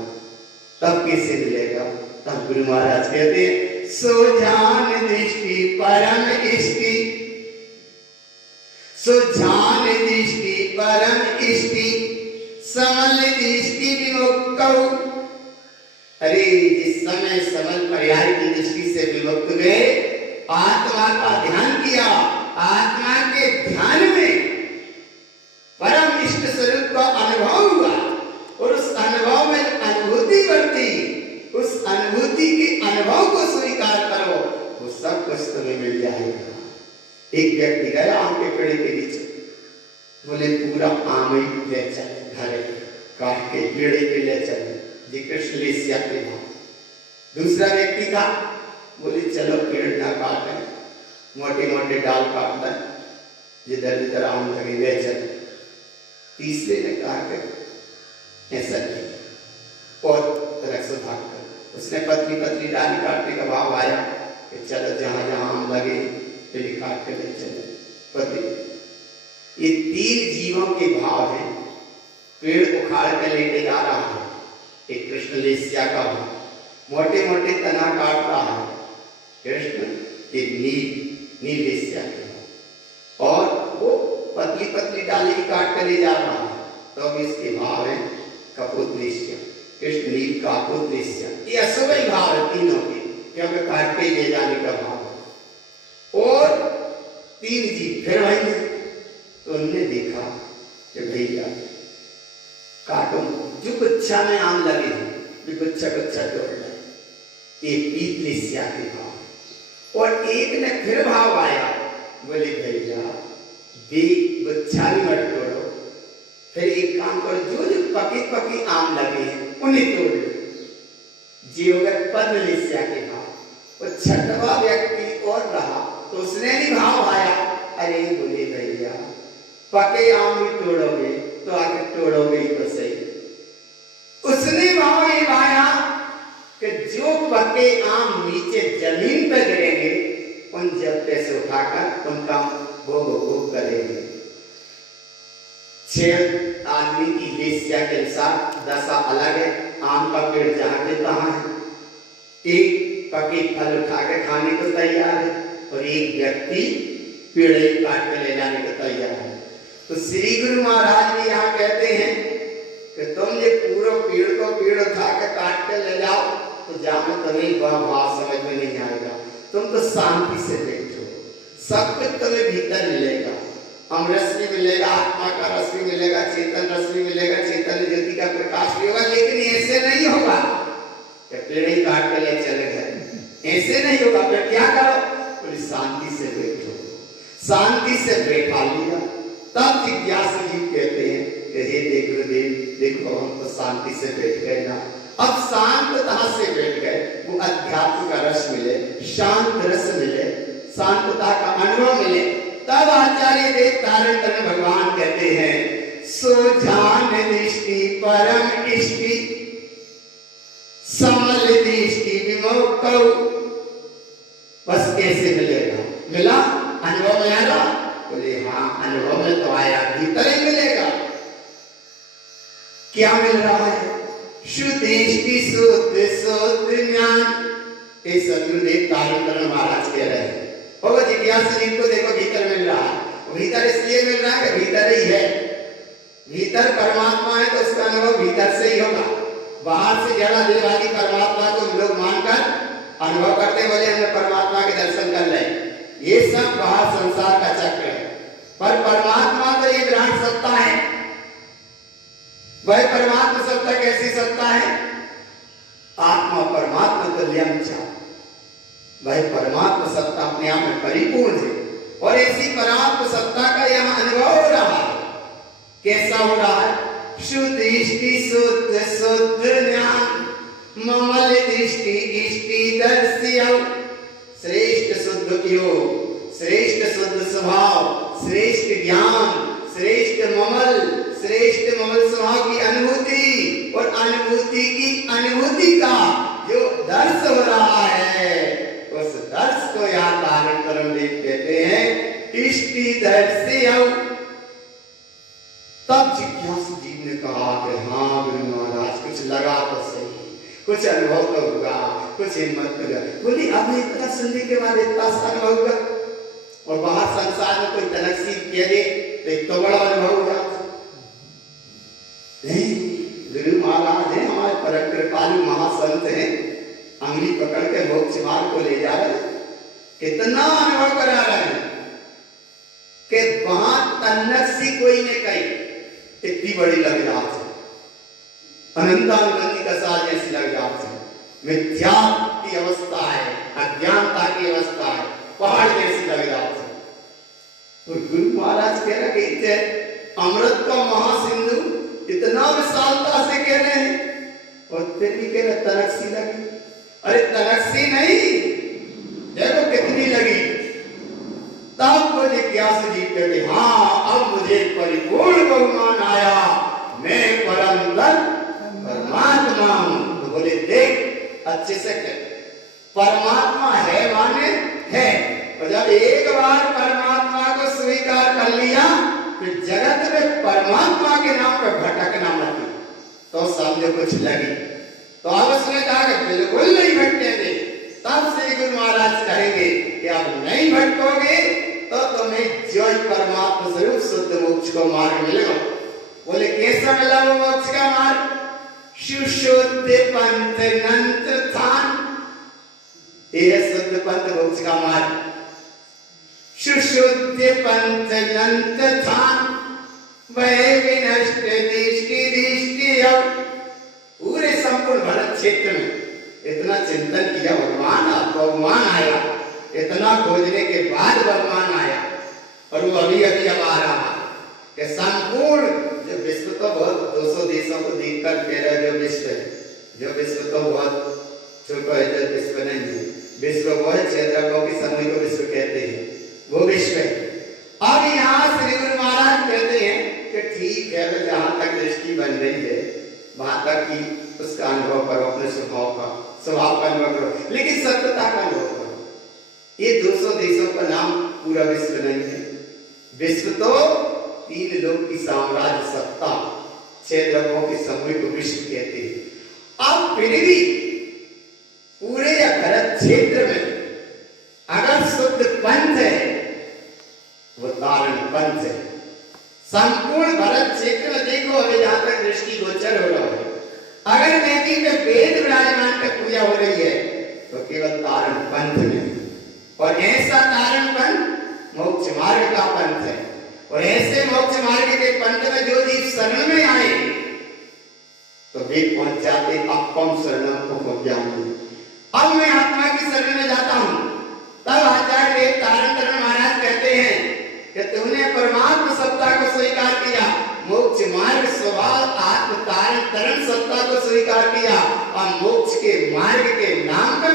तब कैसे मिलेगा? तब गुरु महाराज कहते, सुजान दृष्टि परम इष्टि, सुजान दृष्टि परम इष्टि, समल दृष्टि विमुक्त। अरे जिस समय समल पर्याय की दृष्टि से विमुक्त गए, आत्मा का ध्यान किया, आत्मा के ध्यान में परम इष्ट स्वरूप का अनुभव हुआ, और उस अनुभव में अनुभूति बढ़ती, उस अनुभूति के अनुभव को स्वीकार करो, वो सब कुछ तुम्हें मिल जाएगा। एक व्यक्ति गया आम के पेड़ के नीचे, बोले पूरा आम ही ले चले, घर काट के पेड़ पे ले चले जी, कृष्ण ले के वहां। दूसरा व्यक्ति था, बोले चलो पेड़ ना काटे, मोटे मोटे डाल काट लें, जिधर जिधर आम लगे ले चले। तीसरे ने कहा कि ऐसा नहीं, और तरह से भाग कर उसने पतली पतली डाली काटने का भाव आया कि चलो जहां जहां आम लगे पहले काट के ले चले पतली। ये तीन जीवों के भाव हैं। पेड़ उखाड़ के लेके जा रहा है, एक कृष्ण लेस्या का भाव, मोटे मोटे तना काट रहा है कृष्ण, एक नील लेस्या के भाव, और वो पतली पतली डाली काट कर ले जा रहा है, तो अब इसके भाव है कपूत लेस्या, कृष्ण नील कापूत लेस्या। ये अशुभ भाव है तीनों के, क्योंकि काट के ले जाने का भाव है। और तीन जीव फिर वही, तो उन्होंने देखा कि भैया काटो, जो गुच्छा में आम लगे हैं गुच्छा गुच्छा तोड़ ले, एक पीत लेस्या के भाव। और एक ने फिर भाव आया, बोले भैया बे गुच्छा भी मत तोड़ो, फिर एक काम करो, जो जो पके पके आम लगे हैं उन्हें तोड़ लो, जी हो गए पद्म लेस्या के भाव। और छठवां व्यक्ति और रहा, तो उसने भी भाव आया, अरे बोले भैया पके आम भी तोड़ोगे तो आगे तोड़ोगे ही तो सही। उसने भाव ये आया कि जो पके आम नीचे जमीन पर गिरेंगे उन जब्ते से उठाकर उनका भोग करेंगे। 6 आदमी की लेस्या के अनुसार दशा अलग है। आम का पेड़ जहां के तहां है, एक पके फल उठा के खाने को तैयार है, और एक व्यक्ति पेड़ काट के ले जाने को तैयार है। तो श्री गुरु महाराज भी यहाँ कहते हैं कि तुम ये पूरा पेड़ उठा के काट के ले जाओ, तो जाओ तुम्हें बात समझ में नहीं आएगा। तुम तो शांति से बैठो, सब कुछ तुम्हें भीतर मिलेगा, अमरस भी मिलेगा, आत्मा का रस भी मिलेगा, चेतन रस भी मिलेगा, चेतन ज्योति का प्रकाश भी होगा। लेकिन ऐसे नहीं होगा कि पेड़ ही काट के ले चले गए, ऐसे नहीं होगा। फिर क्या करो, पूरी शांति से बैठो, शांति से बैठा लिया। तब जिज्ञासु जी कहते हैं कि हे गुरुदेव देखो हम तो शांति से बैठ गए ना, अब शांतता से बैठ गए, वो अध्यात्म का रस मिले, शांत रस मिले, शांतता का अनुभव मिले, तब आचार्य देव तारण तरण भगवान कहते हैं सो जान दृष्टि परम इष्टि समल दृष्टि विमोक। बस कैसे मिलेगा? मिला? अनुभव में आया? बोले हाँ, अनुभव में तो आया, भीतर ही मिलेगा। क्या मिल रहा है? शुद्धिष्टि शुद्ध शुद्ध ज्ञान। ये सदगुरुदेव तारण तरण महाराज कह रहे हैं। और जिज्ञासु जी को देखो भीतर मिल रहा है। भीतर इसलिए मिल रहा है कि भीतर ही है, भीतर परमात्मा है, तो उसका अनुभव भीतर से ही होगा। बाहर से जड़ा देवादी परमात्मा को लोग मानकर अनुभव करते, बोले हमने परमात्मा के दर्शन कर ले, ये सब बाहर संसार का चक्र है। पर परमात्मा तो ये विराट सत्ता है। वह परमात्मा सत्ता कैसी सत्ता है? आत्मा परमात्मा तुल्यम च। वह परमात्मा सत्ता अपने आप में परिपूर्ण है, और ऐसी परमात्मा सत्ता का यहाँ अनुभव हो रहा है। कैसा हो रहा है? शुद्ध इष्टि शुद्ध शुद्ध ज्ञान ममल दृष्टि इष्टि दर्शियौ। श्रेष्ठ शुद्ध योग, श्रेष्ठ शुद्ध स्वभाव, श्रेष्ठ ज्ञान, श्रेष्ठ ममल स्वभाव की अनुभूति, और अनुभूति की अनुभूति का जो दर्श हो रहा है, उस दर्श को यहाँ तारण तरण देव कहते हैं इष्टि दर्शियौ। तब जिज्ञासु जी ने कहा कि हाँ गुरु महाराज, कुछ लगा तो सही, कुछ अनुभव तो हुआ, कुछ हिम्मत तो हुआ। बोली अब इतना सुनने के बाद इतना सा अनुभव हुआ, और बाहर संसार में कोई तनकसी कह दे तो एक तो बड़ा अनुभव हुआ। नहीं, गुरु महाराज है हमारे परम कृपालु महासंत हैं, अंगली पकड़ के मोक्ष मार्ग को ले जा रहे हैं, कितना अनुभव करा रहे हैं कि वहां तनकसी कोई ने कही, इतनी बड़ी लग रहा है, अनंतानुबंधी का साल जैसी लग रहा है, मिथ्या की अवस्था है, अज्ञानता की अवस्था है, पहाड़ जैसी लग रहा है। तो गुरु महाराज कह रहे कि अमृत का महासिंधु इतना विशालता से कह रहे हैं, और फिर भी कह रहे तनकसी लगी। अरे तनकसी नहीं, देखो कितनी लगी। तब वो जिज्ञासु जी कहते हाँ अब मुझे परिपूर्ण बहुमान आया, मैं परम परमात्मा हूं। तो बोले देख अच्छे से कर, परमात्मा है माने है, और जब एक बार परमात्मा को स्वीकार कर लिया फिर जगत में परमात्मा के नाम पर भटकना मत, तो समझो कुछ लगी। तो अब उसने कहा कि बिल्कुल नहीं भटकेंगे। तब श्री गुरु महाराज कहेंगे कि अब नहीं भटकोगे तो तुम्हें जो परमात्मा स्वरूप शुद्ध मोक्ष को मार्ग मिलेगा। बोले कैसा मिला वो मोक्ष का मार्ग? सुशुद्ध पंथ नंत थान, यह शुद्ध पंथ मोक्ष का मार्ग। सुशुद्ध पंथ नंत थान वह विनष्ट दृष्टि दृष्टि। अब पूरे संपूर्ण भारत क्षेत्र में इतना चिंतन किया भगवान, अब भगवान आया, इतना खोजने के बाद भगवान आया, और वो अभी अभी अब आ रहा है कि संपूर्ण जो विश्व तो बहुत 200 देशों को देखकर कह रहा है, जो विश्व है, जो विश्व तो बहुत छोटा है, जो विश्व नहीं है, विश्व वो है क्षेत्रफलों की समूह को विश्व कहते हैं, वो विश्व है। अब यहाँ श्री गुरु महाराज कहते हैं कि ठीक है, जहां तक दृष्टि बन रही है वहां तक ही उसका अनुभव करो, अपने स्वभाव का अनुभव करो, लेकिन सत्यता का अनुभव करो। ये 200 देशों का नाम पूरा विश्व नहीं है। विश्व तो 3 लोक की साम्राज्य सत्ता, 6 द्रव्यों की समूह को विश्व कहते हैं। अब फिर भी पूरे भारत क्षेत्र में अगर शुद्ध पंथ है, वो तारण पंथ है। संपूर्ण भारत क्षेत्र में देखो, अभी जहां तक दृष्टि गोचर हो रहा है, अगर नदी में वेद विराजमान की पूजा हो रही है तो केवल तारण पंथ में, और ऐसा तारण पंथ मोक्ष मार्ग का पंथ है। और ऐसे मोक्ष मार्ग के पंथ में जो जीव शरण में आए तो वे पहुंच जाते अपम शरणम को पहुंच जाते। अब मैं आत्मा की शरण में जाता हूं, तब आचार्य तारण तरण महाराज कहते हैं कि तुमने परमात्मा सत्ता को स्वीकार किया, मोक्ष मार्ग स्वभाव आत्म तारण तरण सत्ता को स्वीकार किया, और मोक्ष के मार्ग के नाम पे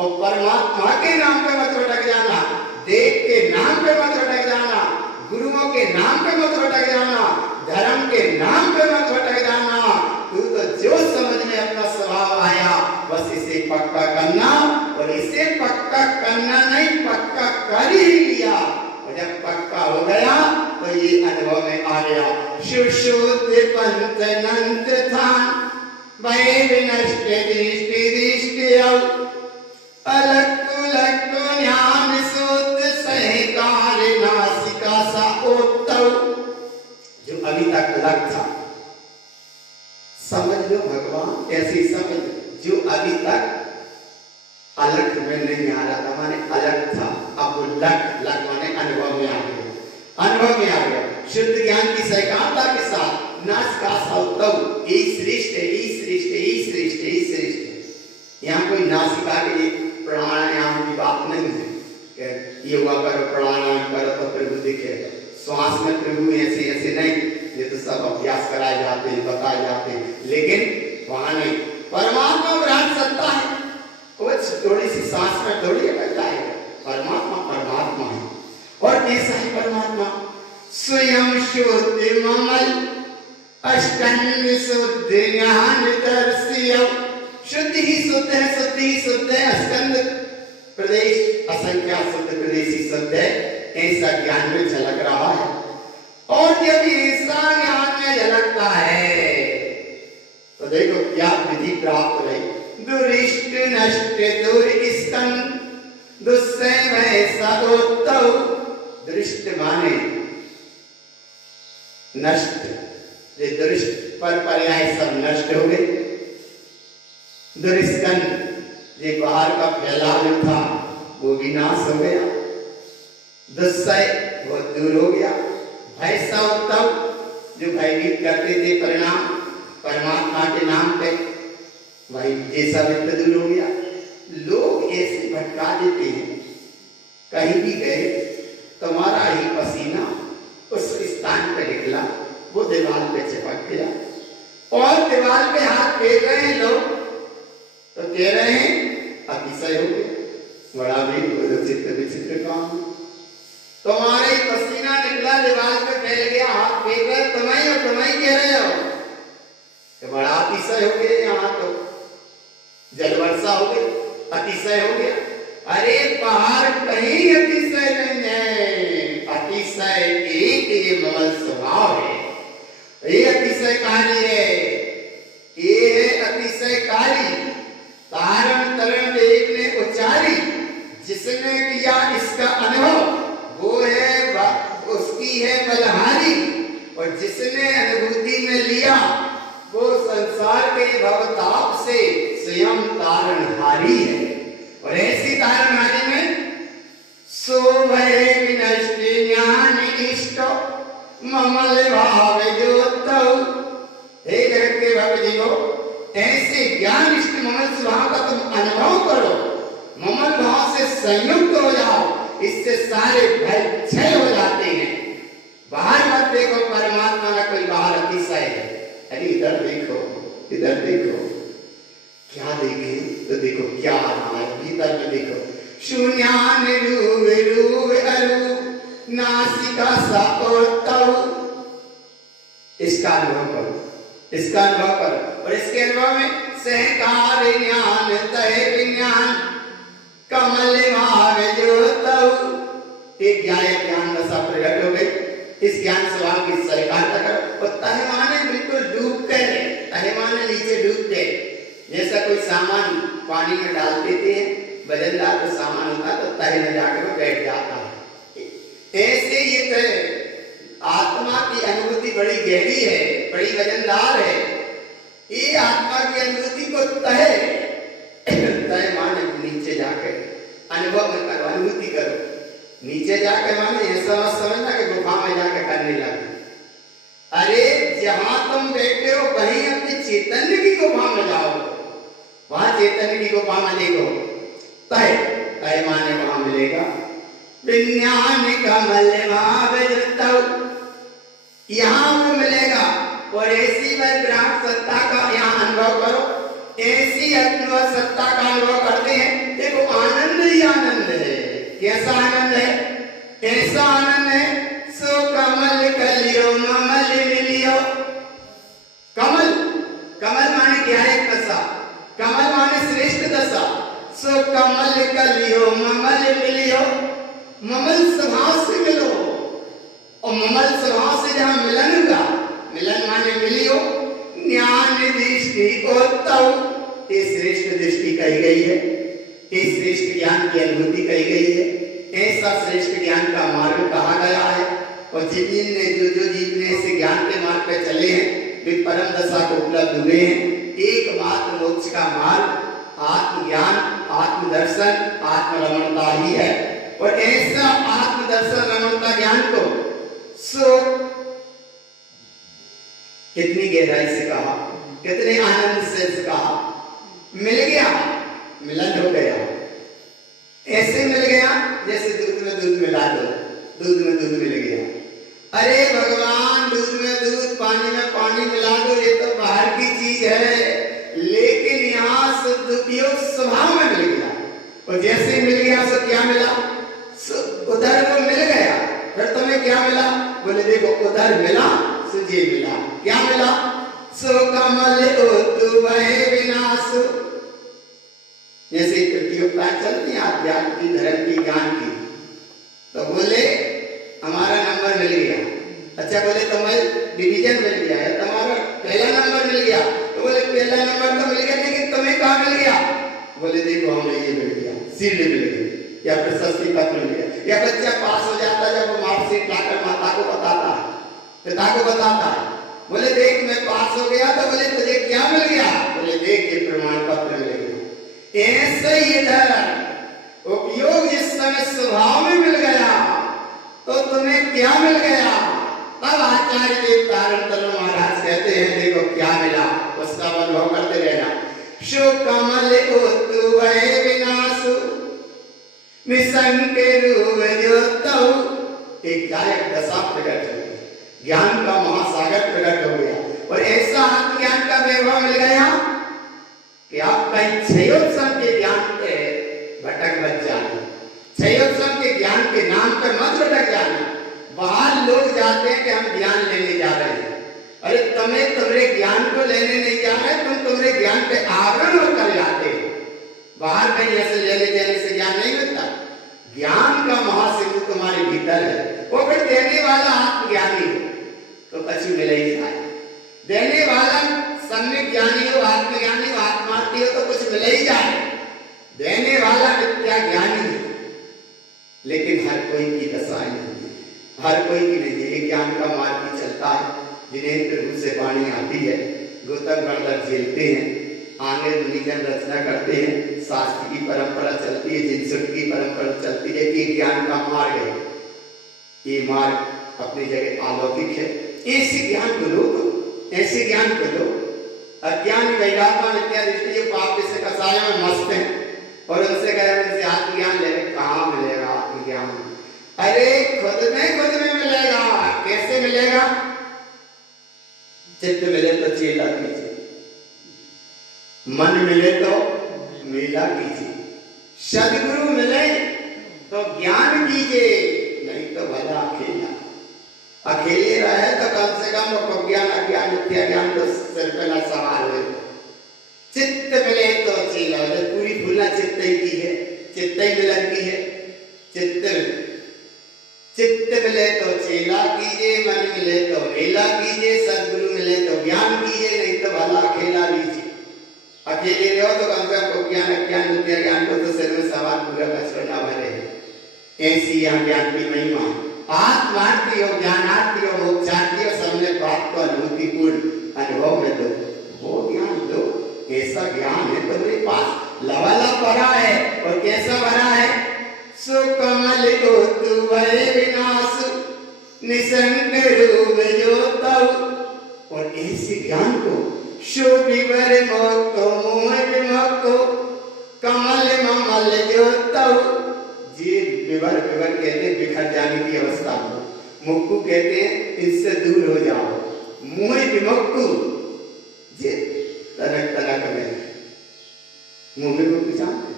और परमात्मा के नाम पे मत भटक जाना, देव के नाम पे मत भटक जाना, गुरुओं के नाम पे मत भटक जाना, धर्म के नाम पे मत भटक जाना। तू तो जो समझ में अपना स्वभाव आया बस इसे पक्का करना, और इसे पक्का करना नहीं, पक्का कर ही लिया। और जब पक्का हो गया तो ये अनुभव में आ गया। शुशुद्ध पंथ नंत था भय विनष्ट दृष्टि दृष्टि अलक्कु लक्कु न्याम शुद्ध सहकार नासिका सा उत्तव। जो अभी तक लग था, समझ लो भगवान ऐसी समझ, जो अभी तक अलग में नहीं आ रहा था माने अलग था, अब वो लग माने अनुभव में आ गया, अनुभव में आ गया। शुद्ध ज्ञान की सहकारिता के साथ नासिका सा उत्तव, ये श्रेष्ठ है, ये श्रेष्ठ है, ये श्रेष्ठ है, ये श्रेष्ठ है। यहाँ कोई नासिका के प्राणायाम की बात नहीं है कि ये हुआ करो प्राणायाम करो तो प्रभु दिखेगा, श्वास में प्रभु ऐसे ऐसे नहीं, ये तो सब अभ्यास कराए जाते हैं, बताए जाते हैं, लेकिन वहां नहीं। परमात्मा विराट सत्ता है, वो थोड़ी सी सांस में थोड़ी बदल जाएगा। परमात्मा परमात्मा है। और कैसा है परमात्मा? स्वयं शुद्ध ममल अष्टंग शुद्ध ज्ञान दर्शियो। शुद्ध ही शुद्ध है, शुद्ध ही शुद्ध है, अस्कंद प्रदेश असंख्या शुद्ध प्रदेश ही शुद्ध है, ऐसा ज्ञान में झलक रहा है। और जब ऐसा ज्ञान में झलकता है तो देखो क्या विधि प्राप्त रही। दुरिष्ट नष्ट दुर्स्कंद दुस्सह सदोत्तव। दृष्ट माने नष्ट, ये दृष्ट पर पर्याय सब नष्ट हो गए। दुर्स्कंद ये बाहर का फैलाव था वो विनाश हो गया, दुस्सह वो दूर हो गया, भय सा उत्तव जो भयभीत करते थे परिणाम परमात्मा के नाम पे, वही ये सब दूर हो गया। लोग ऐसे भटका देते हैं, कहीं भी गए तुम्हारा ही पसीना उस स्थान पे निकला, वो दीवार पे चिपक गया, और दीवार पे हाथ फेर रहे हैं लोग तो कह रहे हैं अतिशय हो गया, बड़ा भी विचित्र विचित्र काम। तुम्हारे पसीना निकला, दीवार पे फैल गया, हाथ फेर रहे तुम्हें, और तुम्हें कह रहे हो कि बड़ा अतिशय हो गया, यहाँ तो जल वर्षा हो गई, अतिशय हो गया। अरे बाहर कहीं अतिशय नहीं है, अतिशय एक ये ममल स्वभाव है, ये अतिशयकारी है, ये है अतिशयकारी। तारण तरण देव ने उच्चारी, जिसने किया इसका अनुभव वो है उसकी है बलहारी, और जिसने अनुभूति में लिया वो संसार के भवताप से स्वयं तारणहारी है। और ऐसी तारणहारी में सोभय विनष्ट ज्ञान इष्ट ममल भाव जोतौ। हे जगत के भक्त जीवो, ऐसे ज्ञान इष्ट ममल स्वभाव का तुम अनुभव करो, ममल भाव से संयुक्त हो जाओ, इससे सारे भय क्षय हो जाते हैं। बाहर मत देखो परमात्मा का कोई बाहर अतिशय है, अरे इधर देखो, इधर देखो, क्या देखे तो देखो क्या आ रहा है भीतर में, देखो शून्यान रूप रूप अरूप नासिका सा और तव। इसका अनुभव करो, इसका अनुभव करो, और इसके अनुभव में सहकार ज्ञान तय विज्ञान कमल भाव जो तव। एक ज्ञान दशा प्रकट हो गई, इस ज्ञान स्वभाव की सहकारिता करो। और तह माने बिल्कुल डूब कर, तह माने नीचे डूब गए, जैसा कोई सामान पानी में डाल देते हैं, वजनदार तो सामान होता तो तह में जाकर बैठ जाता है। ऐसे ये आत्मा की अनुभूति बड़ी गहरी है, बड़ी वजनदार है। ये आत्मा की अनुभूति को तय माने नीचे जाकर अनुभव में करो, अनुभूति करो। नीचे जाकर माने ऐसा मत समझना कि गुफा में जाकर करने लगे। अरे जहां तुम बैठे हो वहीं अपने चैतन्य की गुफा में जाओ, वहां चैतन्य की गुफा में देखो, तय तय माने वहां मिलेगा। विज्ञान कमल भाव जोतौ, यहाँ वो मिलेगा। और ऐसी विराट सत्ता का यहाँ अनुभव करो, ऐसी अद्भुत सत्ता का अनुभव करते हैं। देखो कैसा आनंद है? ऐसा आनंद है सो कमल कलियो ममल मिलियो। कमल, कमल माने क्या है? दशा। कमल माने श्रेष्ठ दशा। सो कमल कलियो ममल मिलियो। ममल स्वभाव से मिलो, और ममल स्वभाव से जहां मिलन हुआ, मिलन माने मिलियो, ज्ञान दृष्टि ओतौ, ये श्रेष्ठ दृष्टि कही गई है, ये श्रेष्ठ ज्ञान की अनुभूति कही गई है। ऐसा श्रेष्ठ ज्ञान का मार्ग कहा गया है। और जिन ने जो जीव ने ऐसे ज्ञान के मार्ग पे चले हैं वे परम दशा को उपलब्ध हुए हैं। एकमात्र मोक्ष का मार्ग आत्मज्ञान, आत्मदर्शन, आत्मरमणता ही है। और ऐसा आत्मदर्शन रमणता ज्ञान को सो कितनी गहराई से कहा, कितने आनंद से कहा, मिल गया, मिलन हो गया। ऐसे मिल गया जैसे दूध में दूध मिला दो, दूध में दूध मिल गया। अरे भगवान, दूध में दूध, पानी में पानी मिला दो, ये तो बाहर की चीज है, लेकिन यहाँ शुद्ध उपयोग स्वभाव में मिल गया। और जैसे मिल गया सो क्या मिला? उधर को मिल गया। फिर तुम्हें क्या मिला? बोले देखो उधर मिला सुझे मिला। क्या मिला? सो कमल ओतु वहे विनाश। जैसे प्रतियोगिता चलती है अध्यात्म की, धर्म की, ज्ञान की, तो बोले हमारा नंबर मिल गया। अच्छा, बोले तुम्हें डिवीजन मिल गया है, तुम्हारा पहला नंबर मिल गया। तो बोले पहला नंबर तो मिल गया, लेकिन तुम्हें कहाँ मिल गया? बोले देखो हमें ये मिल गया, सीट मिल गई, या प्रशस्ति पत्र मिल गया। या बच्चा पास हो जाता है, जब वो मार्कशीट लाकर माता को बताता है, पिता को बताता है, बोले देख मैं पास हो गया। तो बोले तुझे क्या मिल गया? बोले देख ये प्रमाण पत्र मिल गया। ऐसे ही इधर उपयोग जिस समय स्वभाव में मिल गया तो तुम्हें क्या मिल गया? तब आचार्य देव तारण महाराज कहते हैं देखो क्या मिला, उसका अनुभव करते रहना। शो कमल ओतु वहे विनाशु निसंग रूप ज्योतौ। एक गायक दशा प्रकट हो गया, ज्ञान का महासागर प्रकट हो गया। और ऐसा आत्मज्ञान का वैभव मिल गया कि आप कहीं क्षयोत्सव के ज्ञान पे भटक मत जाना, क्षयोत्सव के ज्ञान के नाम पे मत भटक जाना। बाहर लोग जाते हैं कि हम ज्ञान लेने जा रहे हैं। अरे तुम्हें तुम्हारे ज्ञान को लेने नहीं जा रहे, तुम तुम्हारे ज्ञान पे आवरण होकर जाते हो। बाहर कहीं ऐसे लेने देने से ज्ञान नहीं मिलता। ज्ञान का महासिंधु तुम्हारे भीतर है। वो फिर देने वाला आत्मज्ञानी हो तो कछु मिल ही जाए, देने वाला सम्यक ज्ञानी हो, आत्मज्ञानी हो, आत्मार्थी हो तो कुछ मिल ही जाए। देने वाला विद्या ज्ञानी है, लेकिन हर कोई की दशाएं नहीं है, हर कोई की नहीं है। ज्ञान का मार्ग भी चलता है, जिन्हें प्रभु से वाणी आती है, गौतम गणधर झेलते हैं, आगे मुनिजन रचना करते हैं, शास्त्र की परंपरा चलती है, जिनसुट की परंपरा चलती है। ये ज्ञान का मार्ग है, ये मार्ग अपनी जगह अलौकिक है। ऐसे ज्ञान को लो, ऐसे ज्ञान को लो। अज्ञान वैराग्य विद्या दृष्टि जो पाप से कसायों में मस्त हैं और उनसे कहे उनसे आत्मज्ञान ले, कहाँ मिलेगा आत्मज्ञान? अरे खुद में मिलेगा। कैसे मिलेगा? चित्त मिले तो चेला कीजिए, मन मिले तो मेला कीजिए, सदगुरु मिले तो ज्ञान कीजिए, नहीं तो भला अकेला। अकेले रहे तो कम से कम ज्ञान अज्ञान मिथ्या ज्ञान तो सिर पे न सवार हो। चित्त मिले तो चेला, पूरी भूलना चित्त ही की है, चित्त ही मिलन की है। चित्त मिले तो चेला कीजिए, मन मिले तो मेला कीजिए, सदगुरु मिले तो ज्ञान कीजिए, नहीं तो भला अकेला लीजिए। अकेले रहो तो कम से कम ज्ञान अज्ञान मिथ्या ज्ञान को तो सिर में सवार पूरा कचरा न भरे। ऐसी यहाँ ज्ञान की महिमा, आत्मार्थी हो, ज्ञानार्थी हो, मोक्षार्थी हो, सबने बात को अनुभूतिपूर्ण अनुभव में दो, वो ज्ञान दो। ऐसा ज्ञान है तुम्हारे पास, लवालब भरा है। और कैसा भरा है? सो कमल ओतु वहे विनाश निसंग रूप ज्योतौ। और ऐसे ज्ञान को शो विवर मोक्तो मोह विमुक्तो कमल ममल ज्योतौ। जी विवर कहते हैं बिखर जाने की अवस्था को, मुक्कु कहते हैं इससे दूर हो जाओ, मोह विमुक्तु जी तनक तनक में। मुंह में जानते,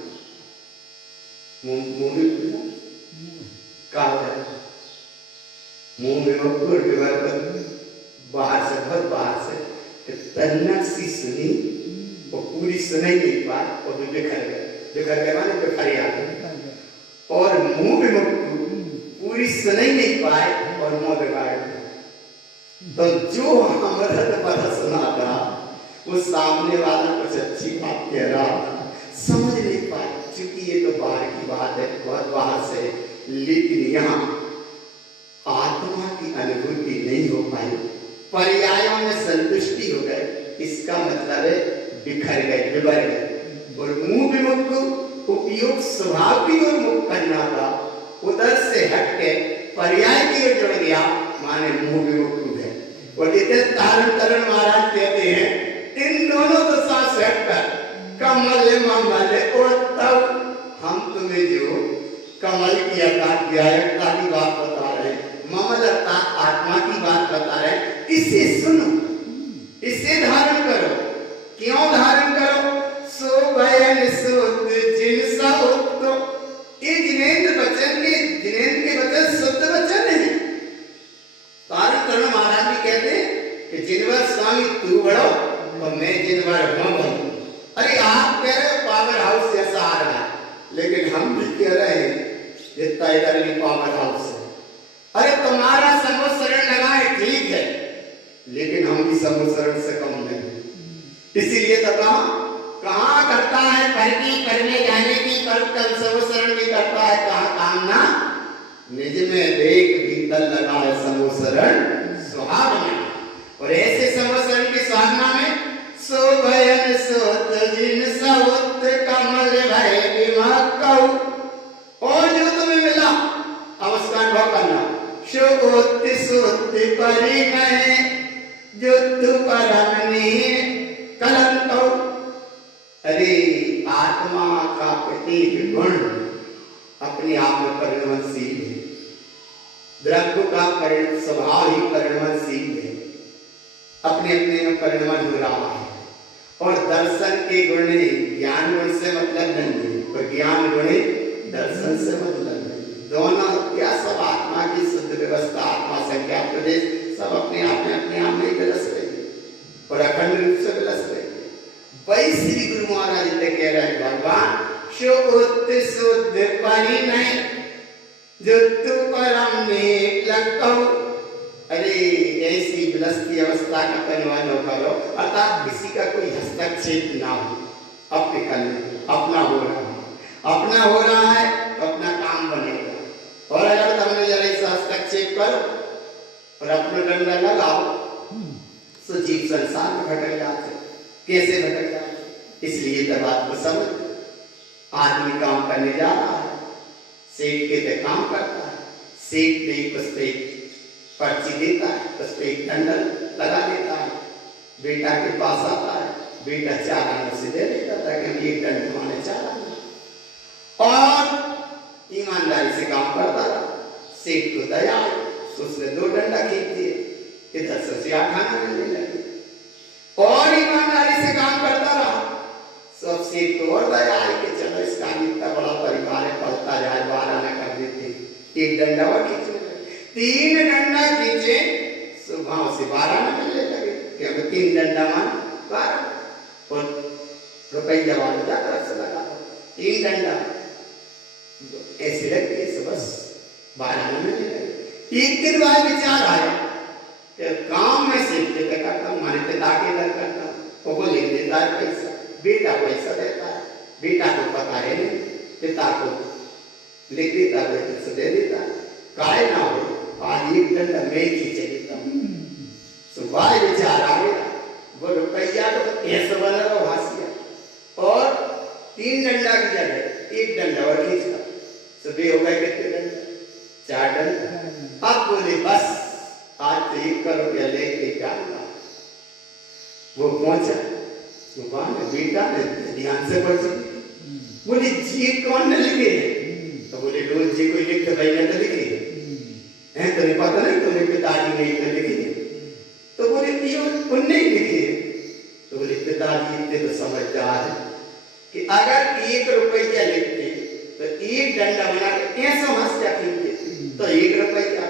मुंह में का मुंह में मकुर बाहर से बहुत बाहर से तन्नक सी सुनी वो पूरी सुनाई नहीं पाई और बिखर गए माने बिखर गया और मुंह में मकुर पूरी सुनाई नहीं पाए और मुंह बिगाड़ तो जो हमारा दोबारा सुना था वो सामने वाला कुछ अच्छी बात कह रहा समझ नहीं पाए क्योंकि ये तो बाहर की बात है बहुत बाहर से लेकिन यहाँ आत्मा की अनुभूति नहीं हो पाई पर्यायों में संतुष्टि हो गए इसका मतलब है बिखर गए बिबर गए और मुंह विमुख को उपयोग स्वभाव की ओर मुख करना था उधर से हट के पर्याय की ओर जुड़ गया माने मुंह विमुख है और इतने तारण तरण महाराज कहते हैं इन दोनों दशा से हटकर कमल ममल और तब हम तुम्हें जो कमल की अज्ञायकता की बात बता रहे ममलता आत्मा की बात बता रहे इसे सुनो इसे धारण करो क्यों धारण करो सो भयन सुत जिन सो ये जिनेंद्र के वचन शुद्ध वचन है तारण तरुण महाराज भी कहते हैं कि जिनवर स्वामी तू बड़ो और मैं जिनवर हम बनूं अरे आप कह रहे हो पावर हाउस जैसा आ रहा है लेकिन हम भी कह रहे हैं जितना इधर भी पावर हाउस है अरे तुम्हारा समोसरण लगा है ठीक है लेकिन हम भी समोसरण से कम नहीं इसीलिए तो कहाँ करता है करने जाने की कल समोसरण भी करता है कहाँ कामना निज में देख भीतर लगा है समोसरण सुहाग में और ऐसे समोसरण की साधना में सो भयन सोत जिन सवत कमल भय विमकौ और जो तुम्हें मिला अब उसका अनुभव करना शोत्ति सोत्ति परिणय जो तु परमनि कलंकौ अरे आत्मा का प्रत्येक गुण अपने आप में परिणमनशील है द्रव्य का स्वभाव ही परिणमनशील है अपने अपने में परिणमन हो रहा है और दर्शन के गुण ज्ञान गुण से मतलब नहीं है और ज्ञान गुण दर्शन से मतलब नहीं दोनों क्या सब आत्मा की शुद्ध व्यवस्था आत्मा संख्या प्रदेश सब अपने आप में विलस रही और अखंड रूप से विलस रही वही श्री गुरु महाराज ने कह रहे हैं भगवान शुद्ध शुद्ध परिणय जो तु परम ने लगौ अरे ऐसी विलसती अवस्था का परिवार करो अर्थात किसी का कोई हस्तक्षेप ना हो अपने करने अपना हो रहा है तो अपना काम बनेगा और अगर तुमने जरा इस हस्तक्षेप करो और अपना डंडा लगाओ तो जीव संसार में भटक जाते कैसे भटक जाते इसलिए तब बात को समझ आदमी काम करने जा रहा है सेठ के ते काम करता है सेठ पे पर्ची देता है उस पर एक दंडल लगा देता है बेटा के पास आता है बेटा 4 आने से दे देता था कि हम एक दंड माने 4 आने और ईमानदारी से काम करता रहा सेठ को दया उसने 2 डंडा खींच दिए इधर से 8 आने मिलने लगे और ईमानदारी से काम करता रहा सब सेठ को और दया आई कि चलो इसका इतना बड़ा परिवार है पलता जाए 12 आना कर देते एक डंडा और खींच 3 डंडा खींचे सुबह से 12 में मिलने लगे क्योंकि 3 डंडा मान 12 और रुपया वाला जाकर से लगा 3 डंडा ऐसे लगे ऐसे बस 12 में मिलने लगे एक दिन बाद विचार आया कि काम में सीखते थे करता हूँ माने पिता के घर करता हूँ वो लिख देता है पैसा बेटा पैसा देता है बेटा को पता है नहीं पिता को लिख देता है से दे देता है काय ना हो आज एक डंडा मैं खींचे देता हूँ सुबह विचार आ गया वो रुपया तो ऐसा बना रहा हासिया और 3 डंडा की जगह एक डंडा और खींचा सुबह हो गए कितने डंडा 4 डंडा अब बोले बस आज तो 1 करोड़ लेके जाऊंगा वो पहुंचा दुकान में बेटा ने ध्यान से पढ़ बोले जी कौन न लिखे तो बोले रोज जी कोई लिखते भाई ने तो लिखे है तो नहीं पता नहीं तुमने पिताजी ने इतने लिखे तो बोले उनने ही लिखे तो बोले पिताजी इतने तो समझदार है कि अगर 1 रुपया लिखते तो 1 डंडा बना के 100 हंस क्या खींचते तो 1 रुपया,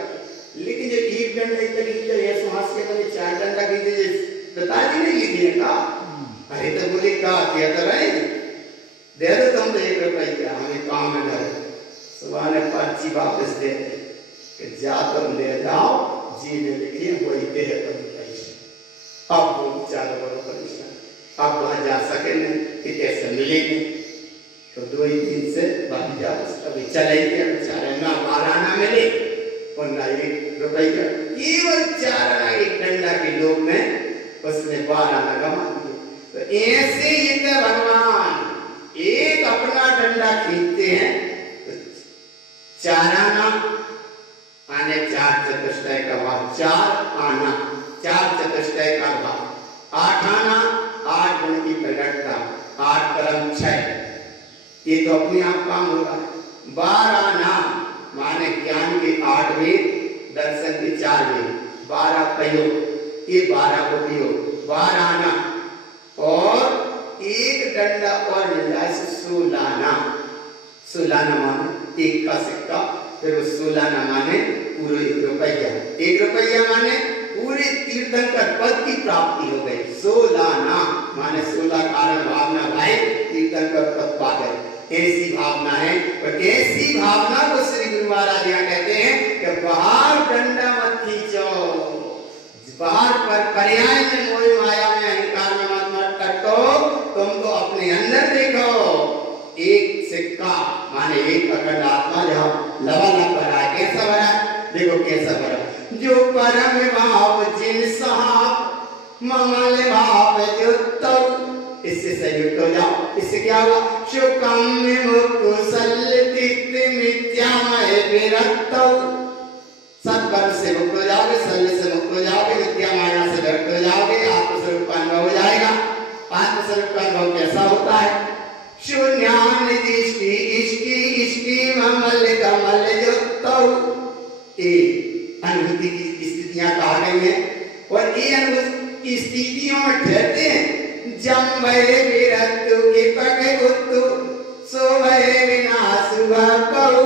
लेकिन जो 1 डंडा इतना ये सुहास के मैंने 4 डंडा की दे पिताजी नहीं लिखे का। अरे तो बोले का क्या कर रहे दे दो तुम तो 1 रुपया हमें काम में डर। सुबह ने पर्ची वापस दे दे कि जा तुम ले जाओ, जी ने लिखी वही दे तुम पैसे। अब वो बेचारा बड़ा परेशान, अब वहां जा सके नहीं कि कैसे मिलेंगे। तो 2 ही दिन से बाकी जा अभी चले गया बेचारे, ना 12 ना मिले और ना 1 रुपया, केवल 4 आना 1 डंडा के लोग में उसने 12 आना गमा दिए। तो ऐसे ही तो भगवान एक अपना डंडा खींचते हैं तो 4 आना आने 4 चतुष्टय का भाव, 4 आना 4 चतुष्टय का भाव, 8 आना 8 गुण की प्रकटता, 8 परम 6, ये तो अपने आप काम होगा। 12 आना माने ज्ञान के 8 वेद, दर्शन के 4 वेद, 12 प्रयोग, ये 12 उपयोग, 12 आना और 1 डंडा और मिल जाए 16 आना। 16 आना माने 1 का सिक्का, फिर वो 16 आना माने पूरे 1 रुपया, 1 रुपया माने पूरे तीर्थंकर पद की प्राप्ति हो गई। 16 आना माने 16 कारण भावना भाई तीर्थंकर पद पा गए, ऐसी भावना है। और ऐसी भावना को श्री गुरु महाराज यहाँ कहते हैं कि बाहर डंडा मत खींचो, बाहर पर पर्याय में मोह माया में अहंकार में मत टटो, तुम तो अपने अंदर देखो। 1 सिक्का माने 1 अखंड आत्मा जहाँ लवा भरा है, कैसा भरा है देखो कैसा भरा, जो परम भाव जिन साहब ममल भाव जो तब, इससे संयुक्त हो जाओ। इससे क्या होगा, शुकम मुकुशल तिक्त मिथ्यामय विरक्तौ, सत्कर्म से मुक्त हो जाओगे, शल्य से मुक्त हो जाओगे, विद्या माया से विरक्त हो जाओगे, आत्मस्वरूप का अनुभव हो जाएगा। आत्मस्वरूप का अनुभव कैसा होता है, शून्यान दृष्टि इष्टि इष्टि ममल कमल युक्तौ, ये अनुभूति की स्थितियां कहा गई हैं। और ये अनुभूति की स्थितियों में ठहरते हैं जम भये विरक्तु के पगे गुत्तु सो भये विनाश भवौ,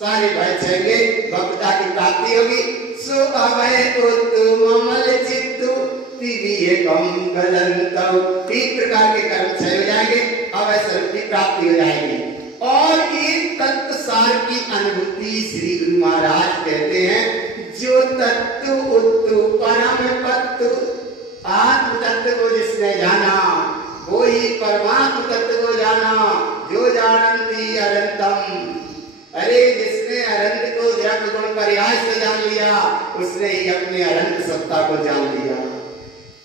सारे भय चलेंगे, भक्ता की प्राप्ति होगी। सो अभय गुत्तु ममल चित्तु दिव्य कम गलंतौ, 3 प्रकार के कर्म क्षय हो जाएंगे, अभय स्वरूप की प्राप्ति हो जाएगी। और एक तत्व सार की अनुभूति श्री गुरु महाराज कहते हैं, जो तत्व उत्तु परम पत्तु, आत्म तत्व को जिसने जाना वो ही परमात्म तत्व को जाना, जो जानती अनंतम। अरे जिसने अनंत को जड़ गुण पर्याय से जान लिया, उसने ही अपने अनंत सत्ता को जान लिया।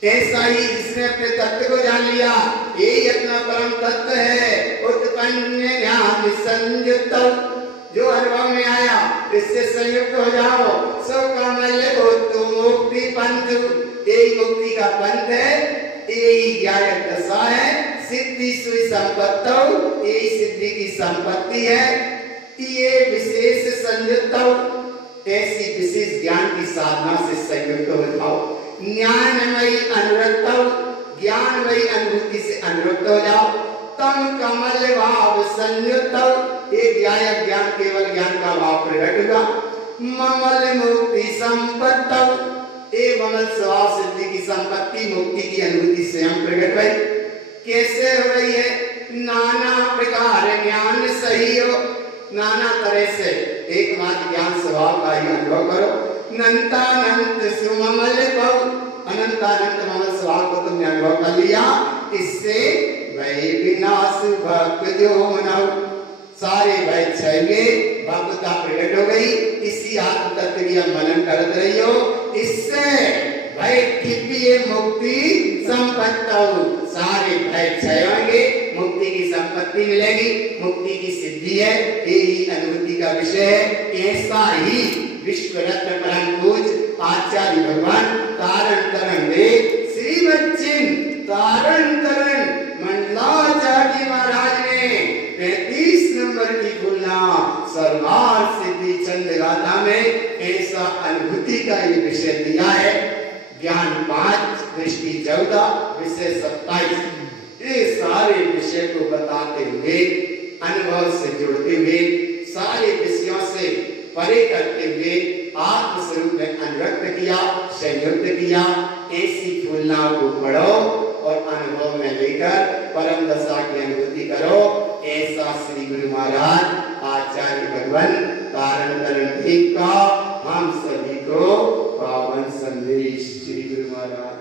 ऐसा ही जिसने अपने तत्व को जान लिया, यही अपना परम तत्व है। उत्पन्न ज्ञान संयुक्त, जो अनुभव में आया इससे संयुक्त हो जाओ। सो कमल होतु मुक्ति पंथ, यही मुक्ति का पंथ है, यही ज्ञान दशा है। सिद्धि सुई संपत्तौ, यही सिद्धि की संपत्ति है। ये विशेष संयुक्त, ऐसी विशेष ज्ञान की साधना से संयुक्त हो जाओ। ज्ञानमयी अनुरक्तौ, ज्ञानमयी अनुभूति से अनुरक्त हो जाओ। तम कमल भाव संयुक्तौ, एक ज्ञान केवल ज्ञान का भाव प्रकट हुआ। ममल मुक्ति संपत्तौ, एक ममल स्वभाव सिद्धि की संपत्ति मुक्ति की अनुभूति स्वयं प्रकट हुई। कैसे हो रही है, नाना प्रकार ज्ञान सही हो, नाना तरह से एकमात्र ज्ञान स्वभाव का ही अनुभव करो। अनंतानंत सुममल भव, अनंतानंत ममल स्वभाव को तुमने अनुभव कर लिया, इससे भय विनाश भक्त जो मनाओ, सारे भय छेंगे, भक्तता प्रकट हो गई। इसी आत्म तत्व की मनन करते रहियो, इससे भय दिव्य मुक्ति संपत्तौ, सारे भय छेंगे, मुक्ति की संपत्ति मिलेगी, मुक्ति की सिद्धि है, यही अनुभूति का विषय है। ऐसा ही विश्व रत्न परम पूज्य आचार्य भगवान तारण तरण देव श्रीमद चिन्ह तारण तरण मंडलाचार्य महाराज ने 35 नंबर की तुलना सर्वार सिद्धि चंद गाथा में ऐसा अनुभूति का ये विषय दिया है। ज्ञान 5, दृष्टि 14, विषय 27, ये सारे विषय को बताते हुए, अनुभव से जुड़ते हुए, सारे विषयों से परे करते हुए आत्मस्वरूप में अनुरक्त किया, संयुक्त किया। ऐसी फूलनाव को पढ़ो और अनुभव में लेकर परम दशा की अनुभूति करो। ऐसा श्री गुरु महाराज आचार्य भगवान कारण देव का हम सभी को पावन संदेश। श्री गुरु महाराज।